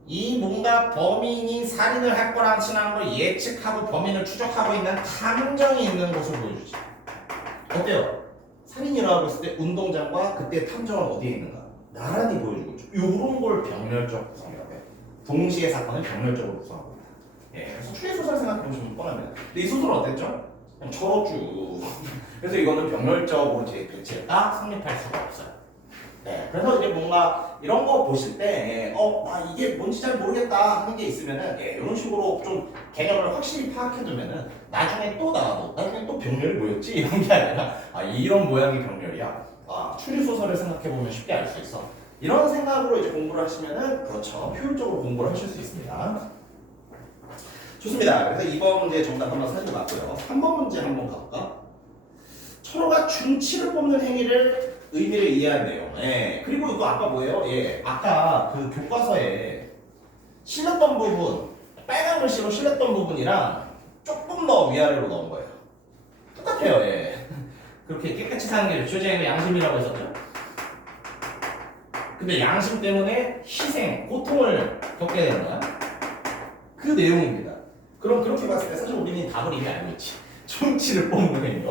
이 뭔가 범인이 살인을 할 거라는 친한 걸 예측하고 범인을 추적하고 있는 탐정이 있는 곳을 보여주지. 어때요? 살인이 일어나고 있을 때 운동장과 그때 탐정은 어디에 있는가? 나란히 보여주고 있죠. 이런 걸 병렬적 구성이라고 해요. 동시에 사건을 병렬적으로 구성하고 있다. 예, 그래서 추리소설 생각해보시면 뻔합니다. 근데 이 소설은 어땠죠? 그냥 철없죠. 그래서 이거는 병렬적으로 제 배치가 성립할 수가 없어요. 네, 그래서 이제 뭔가 이런 거 보실 때, 나 이게 뭔지 잘 모르겠다 하는 게 있으면은, 이런 식으로 좀 개념을 확실히 파악해두면은, 나중에 또 나와도, 나중에 또 병렬이 뭐였지? 이런 게 아니라, 이런 모양이 병렬이야. 추리소설을 생각해보면 쉽게 알 수 있어. 이런 생각으로 이제 공부를 하시면은, 그렇죠. 효율적으로 공부를 하실 수 있습니다. 좋습니다. 그래서 2번 문제 정답 한번 살펴봤고요. 3번 문제 한번 가볼까? 철호가 중치를 뽑는 행위를 의미를 이해한 내용. 예. 그리고 이거 아까 뭐예요? 예. 아까 그 교과서에 실렸던 부분, 빨간 글씨로 실렸던 부분이랑 조금 더 위아래로 넣은 거예요. 똑같아요. 예. 그렇게 깨끗이 사는 게 주제가 양심이라고 했었죠. 근데 양심 때문에 희생, 고통을 겪게 되는 거야. 그 내용입니다. 그럼 그렇게 봤을 때 사실 우리는 답을 이미 알고 있지. 충치를 뽑는 행위.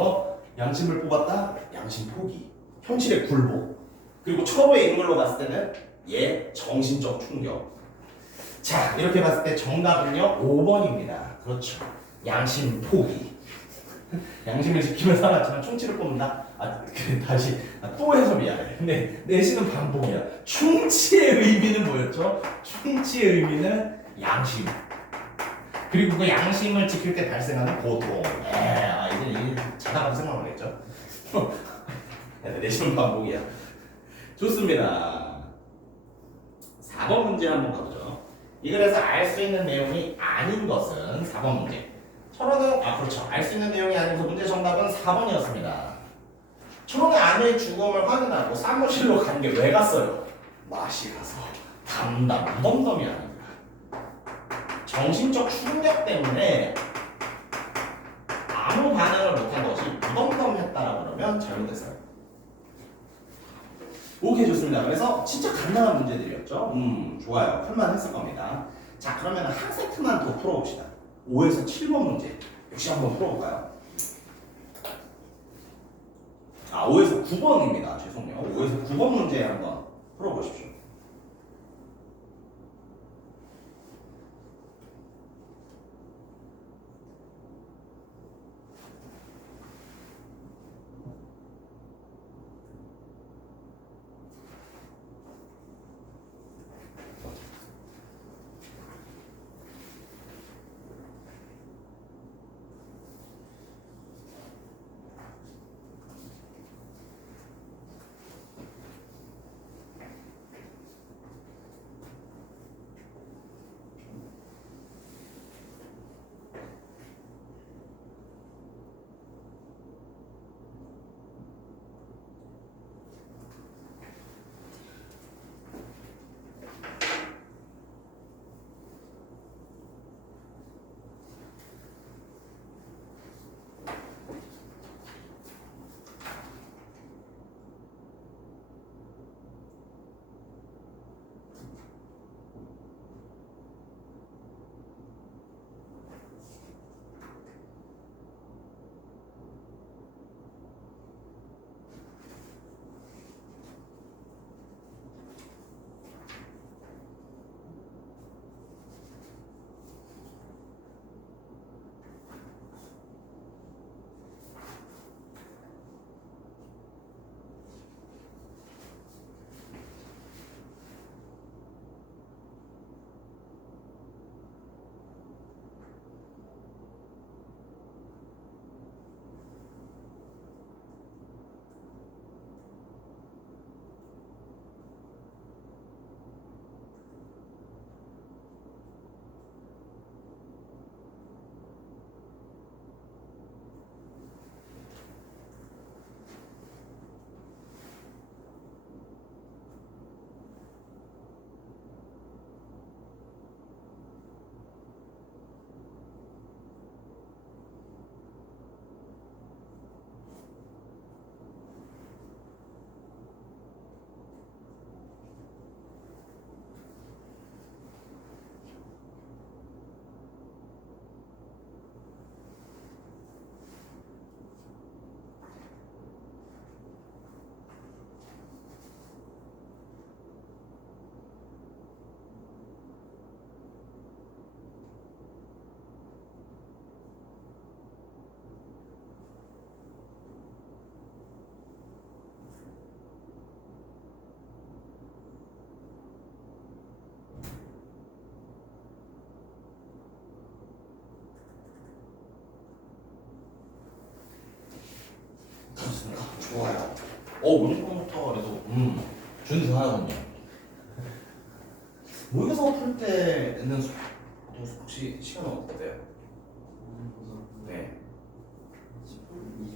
양심을 뽑았다? 양심 포기. 현실의 굴복. 그리고 철호의 인물로 봤을 때는 정신적 충격. 자, 이렇게 봤을 때 정답은요 5번입니다. 그렇죠. 양심 포기. 양심을 지키며 살았지만 충치를 뽑는다. 다시 또 해서 미안해. 근데 내시는 반복이야. 충치의 의미는 뭐였죠? 충치의 의미는 양심. 그리고 그 양심을 지킬 때 발생하는 고통. 이제 자다가도 생각하겠죠. 내시는 반복이야. 좋습니다. 4번 문제 한번 가보죠. 이 글에서 알 수 있는 내용이 아닌 것은 4번 문제. 철호는 그렇죠. 알 수 있는 내용이 아니면서 문제 정답은 4번이었습니다. 철호는 아내의 죽음을 확인하고 사무실로 간 게 왜 갔어요? 맛이 가서 담담 무덤덤이 아닙니다. 정신적 충격 때문에 아무 반응을 못한 것이 무덤덤했다라고 그러면 잘못했어요. 오케이, 좋습니다. 그래서 진짜 간단한 문제들이었죠. 좋아요. 할만했을 겁니다. 자, 그러면 한 세트만 더 풀어봅시다. 5에서 7번 문제 역시 한번 풀어볼까요? 5에서 9번입니다. 죄송해요. 5에서 9번 문제 한번 풀어보십시오. 좋아요. 문제부터 그래도 준수하군요. 모의고사 풀 때는 혹시 시간은 어때요? 네. 10분,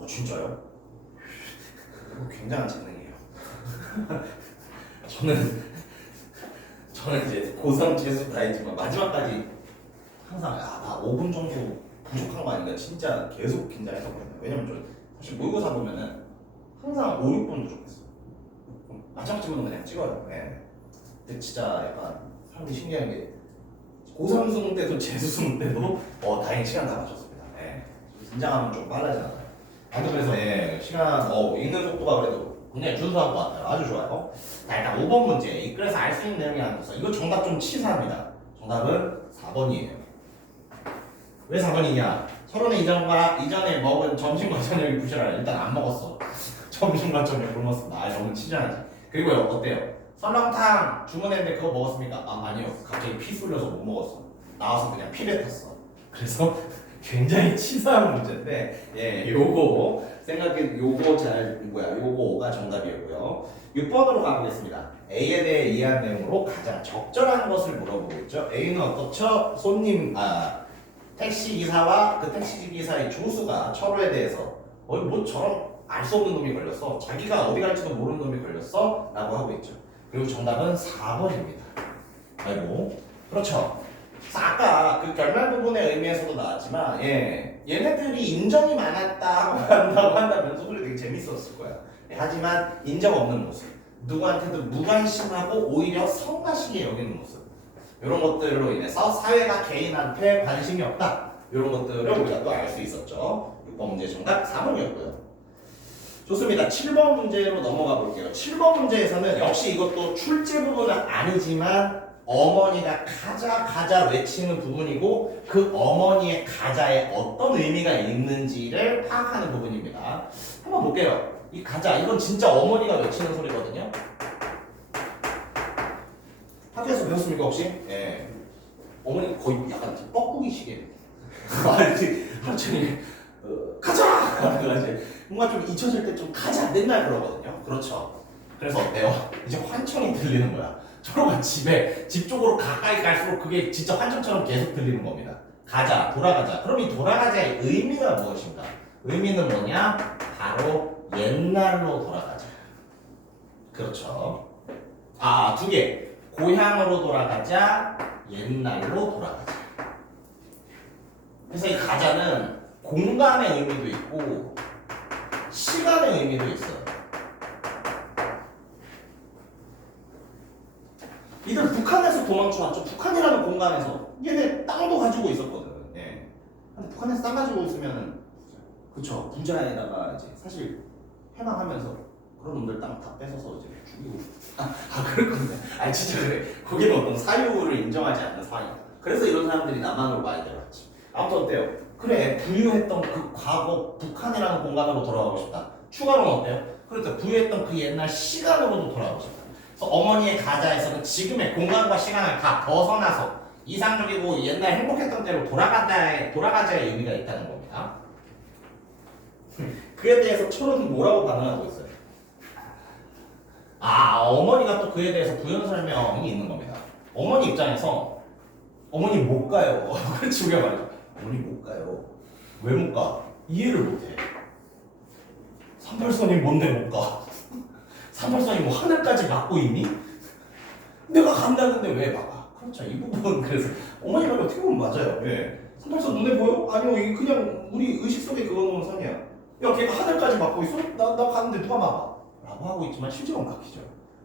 20분 진짜요? 굉장한 재능이에요. 저는 이제 고3 재수 다 했지만 마지막까지 항상 나 5분 정도 부족한 거 아닌가 진짜 계속 긴장했었거든요. 왜냐면 저 사실 모의고사 보면은 항상 5, 6분 부족했어요. 마지막 질문은 그냥 찍어요. 네. 근데 진짜 약간 사람이 신기한 게 고3 수능 때도 재수 수능 때도 다행히 시간 다 맞췄습니다. 네. 긴장하면 좀 빨라지나봐요. 그래서 네, 시간 읽는 속도가 그래도 굉장히 준수한 것 같아요. 아주 좋아요. 자, 일단 5번 문제. 그래서 알 수 있는 내용이 아니라서 이거 정답 좀 치사합니다. 정답은 4번이에요. 왜 4번이냐? 서론의 이전에 먹은 점심과 저녁이 부실하라. 일단 안 먹었어. 점심과 저녁 굶었습니다. 너무 치사하지. 그리고요, 어때요? 설렁탕 주문했는데 그거 먹었습니까? 아니요. 갑자기 피 쏠려서 못 먹었어. 나와서 그냥 피 뱉었어. 그래서 굉장히 치사한 문제인데, 요거 요거가 정답이었고요. 6번으로 가보겠습니다. A에 대해 이해한 내용으로 가장 적절한 것을 물어보고 있죠. A는 어떻죠? 택시기사와 그 택시기사의 조수가 철호에 대해서 저런 알 수 없는 놈이 걸렸어. 자기가 어디 갈지도 모르는 놈이 걸렸어. 라고 하고 있죠. 그리고 정답은 4번입니다. 그렇죠. 아까 그 결말 부분의 의미에서도 나왔지만 얘네들이 인정이 많았다고 한다면 소설이 되게 재밌었을 거야. 하지만 인정 없는 모습, 누구한테도 무관심하고 오히려 성가시게 여기는 모습, 이런 것들로 인해서 사회가 개인한테 관심이 없다, 이런 것들을 우리가 또 알 수 있었죠. 6번 문제 정답 4번이었고요. 좋습니다. 7번 문제로 넘어가 볼게요. 7번 문제에서는 역시 이것도 출제 부분은 아니지만 어머니가 가자 외치는 부분이고 그 어머니의 가자에 어떤 의미가 있는지를 파악하는 부분입니다. 한번 볼게요. 이 가자, 이건 진짜 어머니가 외치는 소리거든요. 학교에서 배웠습니까 혹시? 어머니 거의 약간 뻐꾸기시게 하루 종일 가자! 뭔가 좀 잊혀질 때 좀 가자! 맨날 그러거든요. 그렇죠. 그래서 어때요? 이제 환청이 들리는 거야. 철호가 집 쪽으로 가까이 갈수록 그게 진짜 환청처럼 계속 들리는 겁니다. 가자, 돌아가자. 그럼 이 돌아가자의 의미가 무엇인가? 의미는 뭐냐? 바로 옛날로 돌아가자. 그렇죠. 두 개. 고향으로 돌아가자, 옛날로 돌아가자. 그래서 이 가자는 공간의 의미도 있고 시간의 의미도 있어요. 이들 북한에서 도망쳐 왔죠. 북한이라는 공간에서 얘네 땅도 가지고 있었거든. 근데 북한에서 땅 가지고 있으면은 그쵸, 부자에다가 이제 사실 해방하면서 그런 놈들 땅 다 뺏어서 이제 죽이고 그럴 건데 진짜 그래. 거기는 어떤 사유를 인정하지 않는 상황이야. 그래서 이런 사람들이 남한으로 많이 들어왔지. 아무튼 어때요? 그래, 부유했던 그 과거 북한이라는 공간으로 돌아가고 싶다. 추가로는 어때요? 그렇죠. 부유했던 그 옛날 시간으로도 돌아가고 싶다. 그래서 어머니의 가자에서는 지금의 공간과 시간을 다 벗어나서 이상적이고 옛날 행복했던 때로 돌아가자의 의미가 있다는 겁니다. 그에 대해서 철호는 뭐라고 반응하고 있어요? 어머니가 또 그에 대해서 부연 설명이 있는 겁니다. 어머니 입장에서 어머니 못 가요. 그렇지, 우리가 말이죠. 어머니 못 가요. 왜 못 가? 이해를 못 해. 38선이 뭔데 못 가? 38선이 뭐 하늘까지 막고 있니? 내가 간다는데 왜 막아? 그렇죠. 이 부분 그래서 어머니 말이 어떻게 보면 맞아요. 38선 눈에 보여? 아니요, 이게 그냥 우리 의식 속에 그어놓은 선이야. 야, 걔가 하늘까지 막고 있어? 나 가는데 누가 막아? 라고 하고 있지만 실제로 막히죠.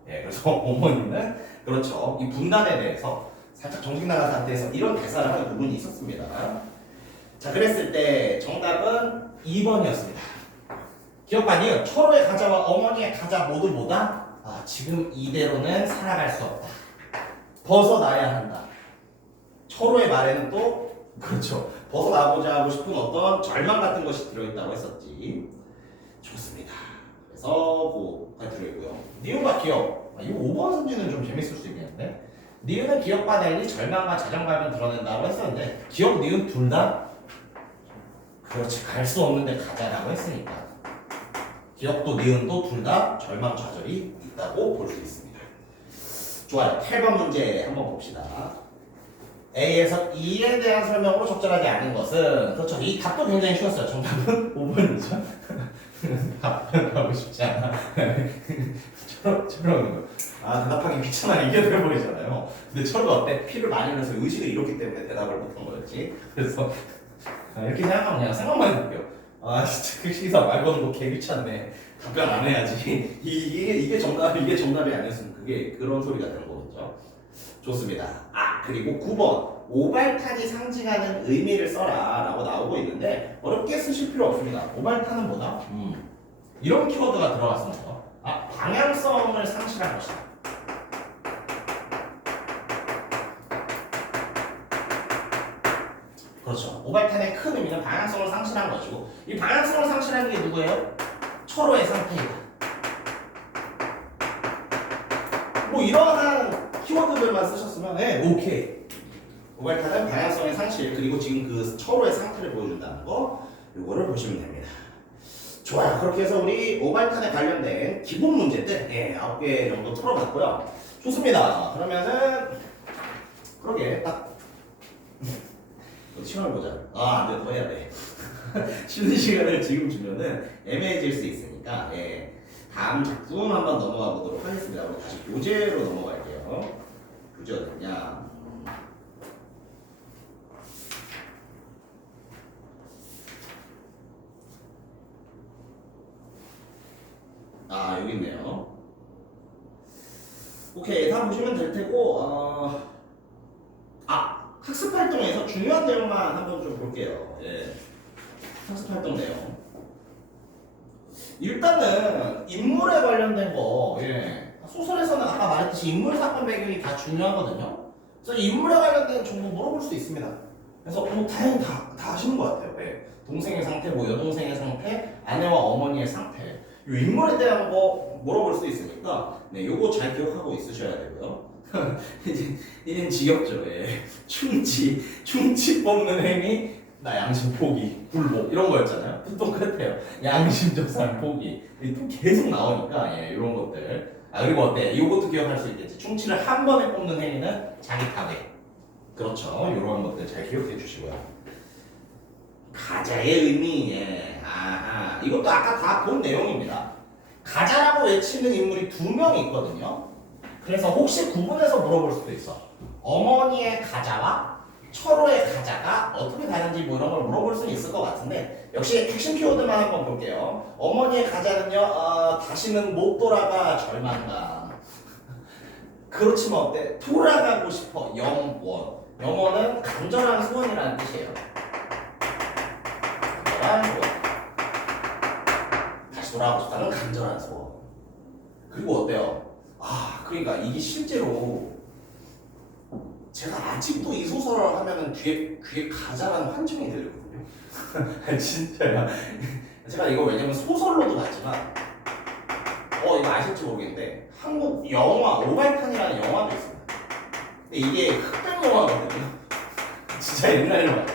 그래서 어머니는 그렇죠. 이 분단에 대해서 살짝 정신 나간 상태에서 이런 대사를 하는 부분이 있었습니다. 자, 그랬을 때 정답은 2번이었습니다. 기억하니요? 철호의 가자와 어머니의 가자 모두 뭐다? 지금 이대로는 살아갈 수 없다. 벗어나야 한다. 철호의 말에는 또 그렇죠. 벗어나고자 하고 싶은 어떤 절망 같은 것이 들어있다고 했었지. 좋습니다. 그래서 그거가 들어있고요. 니은과 기억. 이거 5번 선지는 좀 재밌을 수 있겠는데. 니은은 기억과 달리 절망과 자존감을 드러낸다고 했었는데 기억, 니은 둘 다 그렇지, 갈 수 없는데 가자라고 했으니까 기억도 니은도 둘 다 절망 좌절이 있다고 볼 수 있습니다. 좋아요. 8번 문제 한번 봅시다. A에서 E에 대한 설명으로 적절하지 않은 것은 그렇죠. 이 답도 굉장히 쉬웠어요. 정답은 5번이죠. 답변하고 싶지 않아. 철학은 대답하기 귀찮아 이게 돼버리잖아요. 근데 철은 어때? 피를 많이 흘려서 의식을 잃었기 때문에 대답을 못한 거였지. 그래서 이렇게 생각하면 그냥 생각만 해볼게요. 진짜 그 시사 말 거는 거 개 귀찮네. 답변 안 해야지. 이게 정답이 아니었으면 그게 그런 소리가 되는 거겠죠. 좋습니다. 그리고 9번 오발탄이 상징하는 의미를 써라 라고 나오고 있는데 어렵게 쓰실 필요 없습니다. 오발탄은 뭐다? 이런 키워드가 들어갔습니다. 방향성을 상실한 것이다. 그렇죠. 오발탄의 큰 의미는 방향성을 상실한 것이고 이 방향성을 상실하는 게 누구예요? 철호의 상태이다. 뭐 이러한 키워드들만 쓰셨으면 오케이. 오발탄은 방향성의 상실 그리고 지금 그 철호의 상태를 보여준다는 거 이거를 보시면 됩니다. 좋아요. 그렇게 해서 우리 오발탄에 관련된 기본 문제들 9개 정도 풀어봤고요. 좋습니다. 그러면은 그러게 딱 시간을 보자. 안돼 더 해야 돼. 쉬는 시간을 지금 주면은 애매해질 수 있으니까 다음 작품 한번 넘어가 보도록 하겠습니다. 우리 다시 교재로 넘어갈게요. 교재 어딨냐? 여기 있네요. 오케이, 다 보시면 될 테고, 학습 활동에서 중요한 내용만 한번 좀 볼게요. 학습 활동 내용. 일단은 인물에 관련된 거, 소설에서는 아까 말했듯이 인물 사건 배경이 다 중요하거든요. 그래서 인물에 관련된 정보 물어볼 수 있습니다. 그래서 다행히 다 하시는 것 같아요. 동생의 상태, 여동생의 상태, 아내와 어머니의 상태. 이 인물에 대한 거 물어볼 수 있으니까 요거 잘 기억하고 있으셔야 되고요. 이젠 지겹죠. 충치 뽑는 행위, 나 양심 포기, 굴복 이런 거였잖아요. 또 똑같아요. 양심적 상 포기 또 계속 나오니까 이런 것들. 그리고 어때? 이것도 기억할 수 있겠지. 충치를 한 번에 뽑는 행위는 자기 타겟. 그렇죠. 이런 것들 잘 기억해 주시고요. 가자의 의미, 이것도 아까 다 본 내용입니다. 가자라고 외치는 인물이 2명 있거든요. 그래서 혹시 구분해서 물어볼 수도 있어. 어머니의 가자와 철호의 가자가 어떻게 다른지 뭐 이런 걸 물어볼 수는 있을 것 같은데 역시 핵심 키워드만 한번 볼게요. 어머니의 가자는요, 다시는 못 돌아가 절망감. 그렇지만 어때? 돌아가고 싶어 영원. 영원은 간절한 소원이라는 뜻이에요. 다시 돌아가고 싶다는 간절한 소원. 그리고 어때요? 그러니까 이게 실제로 제가 아직도 이 소설을 하면은 귀에 가자라는 환청이 들리거든요. 진짜야. 제가 이거 왜냐면 소설로도 봤지만 이거 아실지 모르겠는데 한국 영화 오발탄이라는 영화도 있습니다. 근데 이게 흑백 영화거든요. 진짜 옛날 영화.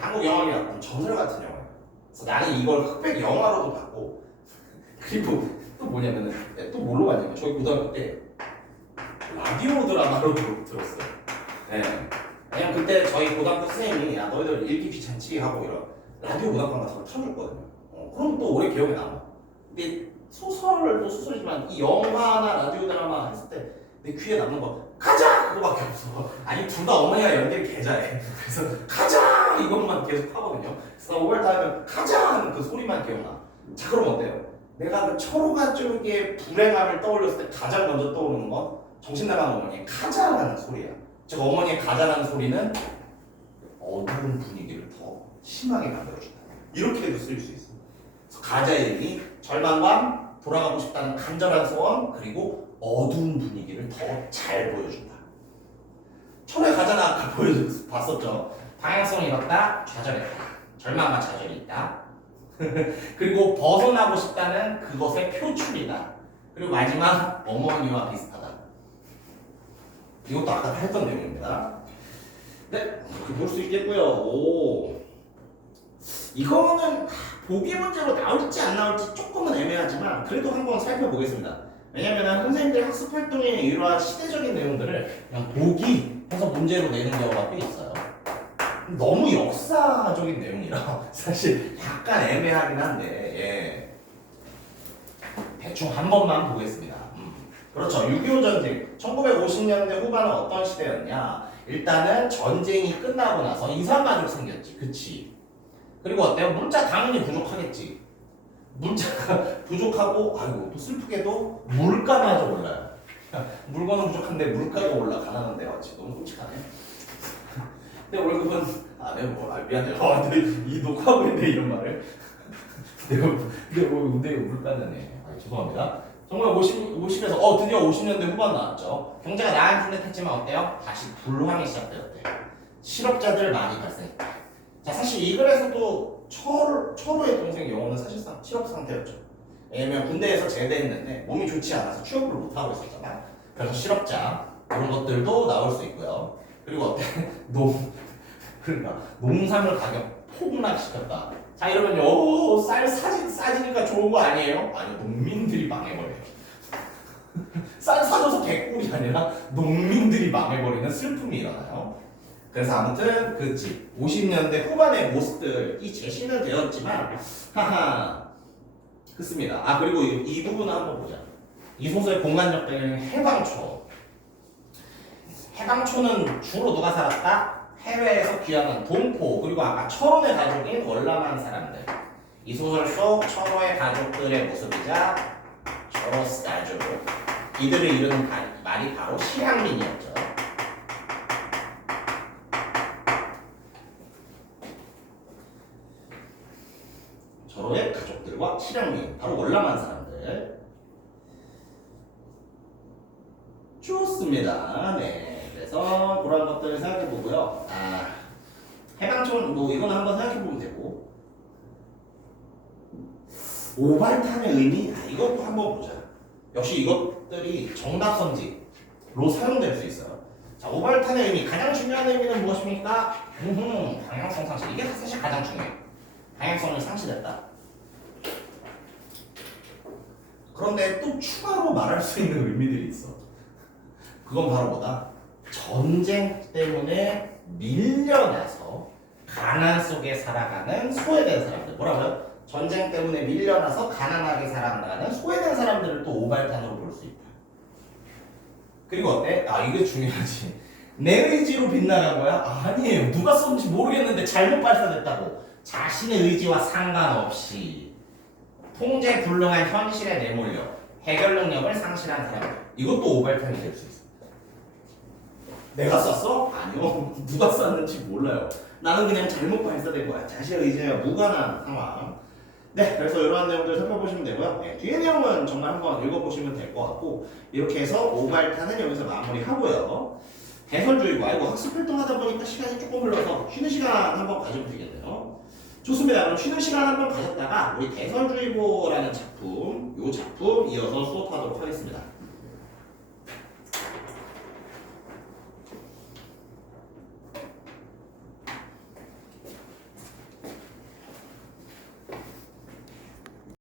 한국 영화가 전설 같은 영화예요. 그래서 나는 이걸 흑백 영화로도 봤고 그리고 또 뭐냐면은 또 뭘로 봤냐면 저희 고등학교 때 라디오 드라마로 들었어요. 왜냐면 그때 저희 고등학교 선생님이 너희들 읽기 귀찮지 하고 이런 라디오 문학관 같은 걸 틀어줬거든요. 그럼 또 오래 기억에 남아. 근데 소설도 소설이지만 이 영화나 라디오 드라마 했을 때 내 귀에 남는 거 가자! 그거밖에 없어. 아니 둘 다 어머니가 연기를 개잘해. 그래서 가자! 이것만 계속 하거든요. 그래서 오발타임은 가자! 하는 그 소리만 기억나. 자 그럼 어때요? 내가 그 철호가 쪽에 불행함을 떠올렸을 때 가장 먼저 떠오르는 건 정신 나간 어머니의 가자라는 소리야. 즉 어머니의 가자라는 소리는 어두운 분위기를 더 심하게 만들어준다. 이렇게도 쓸 수 있어. 그래서 가자의 의미, 절망감, 돌아가고 싶다는 간절한 소원, 그리고 어두운 분위기를 더 잘 보여준다. 철의 가자는 아까 봤었죠. 방향성을 잃었다, 좌절했다. 절망과 좌절이 있다. 그리고 벗어나고 싶다는 그것의 표출이다. 그리고 마지막 어머니와 비슷하다. 이것도 아까 했던 내용입니다. 네, 그렇게 볼 수 있겠고요. 이거는 보기 문제로 나올지 안 나올지 조금은 애매하지만 그래도 한번 살펴보겠습니다. 왜냐면 선생님들이 학습 활동의 이러한 시대적인 내용들을 그냥 보기 해서 문제로 내는 경우가 꽤 있어요. 너무 역사적인 내용이라 사실 약간 애매하긴 한데 대충 한 번만 보겠습니다. 그렇죠. 6.25 전쟁 1950년대 후반은 어떤 시대였냐. 일단은 전쟁이 끝나고 나서 이산가족 생겼지. 그치. 그리고 어때요? 문자 당연히 부족하겠지. 문자가 부족하고 아이고 또 슬프게도 물가마저 올라요. 물건은 부족한데 물가가 올라. 가난한데요. 지금 너무 끔찍하네. 근데 월급은 미안해요. 이 녹화하고 있는데 이런 말을 근데 물가는 죄송합니다. 1950에서 드디어 50년대 후반 나왔죠. 경제가 나아진 듯 했지만 어때요? 다시 불황이 시작되었대. 실업자들 많이 발생했다. 자, 사실 이 글에서도 철호의 동생 영호는 사실상 실업 상태였죠. 왜냐면 군대에서 제대했는데 몸이 좋지 않아서 취업을 못하고 있었잖아. 그래서 실업자 이런 것들도 나올 수 있고요. 그리고 어때? 농산물 가격 폭락시켰다. 자, 이러면요, 쌀 싸지니까 좋은 거 아니에요? 아니, 농민들이 망해버려요. 쌀 사줘서 개꿀이 아니라 농민들이 망해버리는 슬픔이 일어나요. 그래서 아무튼 그치 50년대 후반의 모습들이 제시는 되었지만 그렇습니다. 그리고 이 부분을 한번 보자. 이 소설의 공간적인 해방초. 해방초는 주로 누가 살았다? 해외에서 귀환한 동포 그리고 아까 철원의 가족인 월남한 사람들. 이 소설 속 철호의 가족들의 모습이자 철호스 가족 이들을 이루는 말이 바로 실향민이었죠. 철호의 가족들과 실향민 바로 월남한 사람들. 좋습니다. 네, 그래서 그런 것들을 생각해보고요. 해방촌 이거는 한번 생각해보면 되고 오발탄의 의미 이것도 한번 보자. 역시 이것들이 정답선지로 사용될 수 있어요. 자, 오발탄의 의미 가장 중요한 의미는 무엇입니까? 방향성 상실. 이게 사실 가장 중요해요. 방향성을 상실했다. 그런데 또 추가로 말할 수 있는 의미들이 있어. 그건 바로 뭐다? 전쟁 때문에 밀려나서 가난 속에 살아가는 소외된 사람들. 뭐라고요? 전쟁 때문에 밀려나서 가난하게 살아가는 소외된 사람들을 또 오발탄으로 볼 수 있다. 그리고 어때? 이게 중요하지. 내 의지로 빛나는 거야? 아니에요. 누가 썼는지 모르겠는데 잘못 발사됐다고. 자신의 의지와 상관없이 통제 불능한 현실에 내몰려 해결 능력을 상실한 사람. 이것도 오발탄이 될 수 있어. 내가 썼어? 아니요. 누가 썼는지 몰라요. 나는 그냥 잘못 발사된 거야. 자신의 의지와 무관한 상황. 네, 그래서 이러한 내용들 살펴보시면 되고요. 네, 뒤에 내용은 정말 한번 읽어보시면 될 것 같고 이렇게 해서 오발탄은 여기서 마무리하고요. 대설주의보, 학습 활동하다 보니까 시간이 조금 흘러서 쉬는 시간 한번 가지면 되겠네요. 좋습니다. 그럼 쉬는 시간 한번 가졌다가 우리 대설주의보라는 작품, 이 작품 이어서 수업하도록 하겠습니다.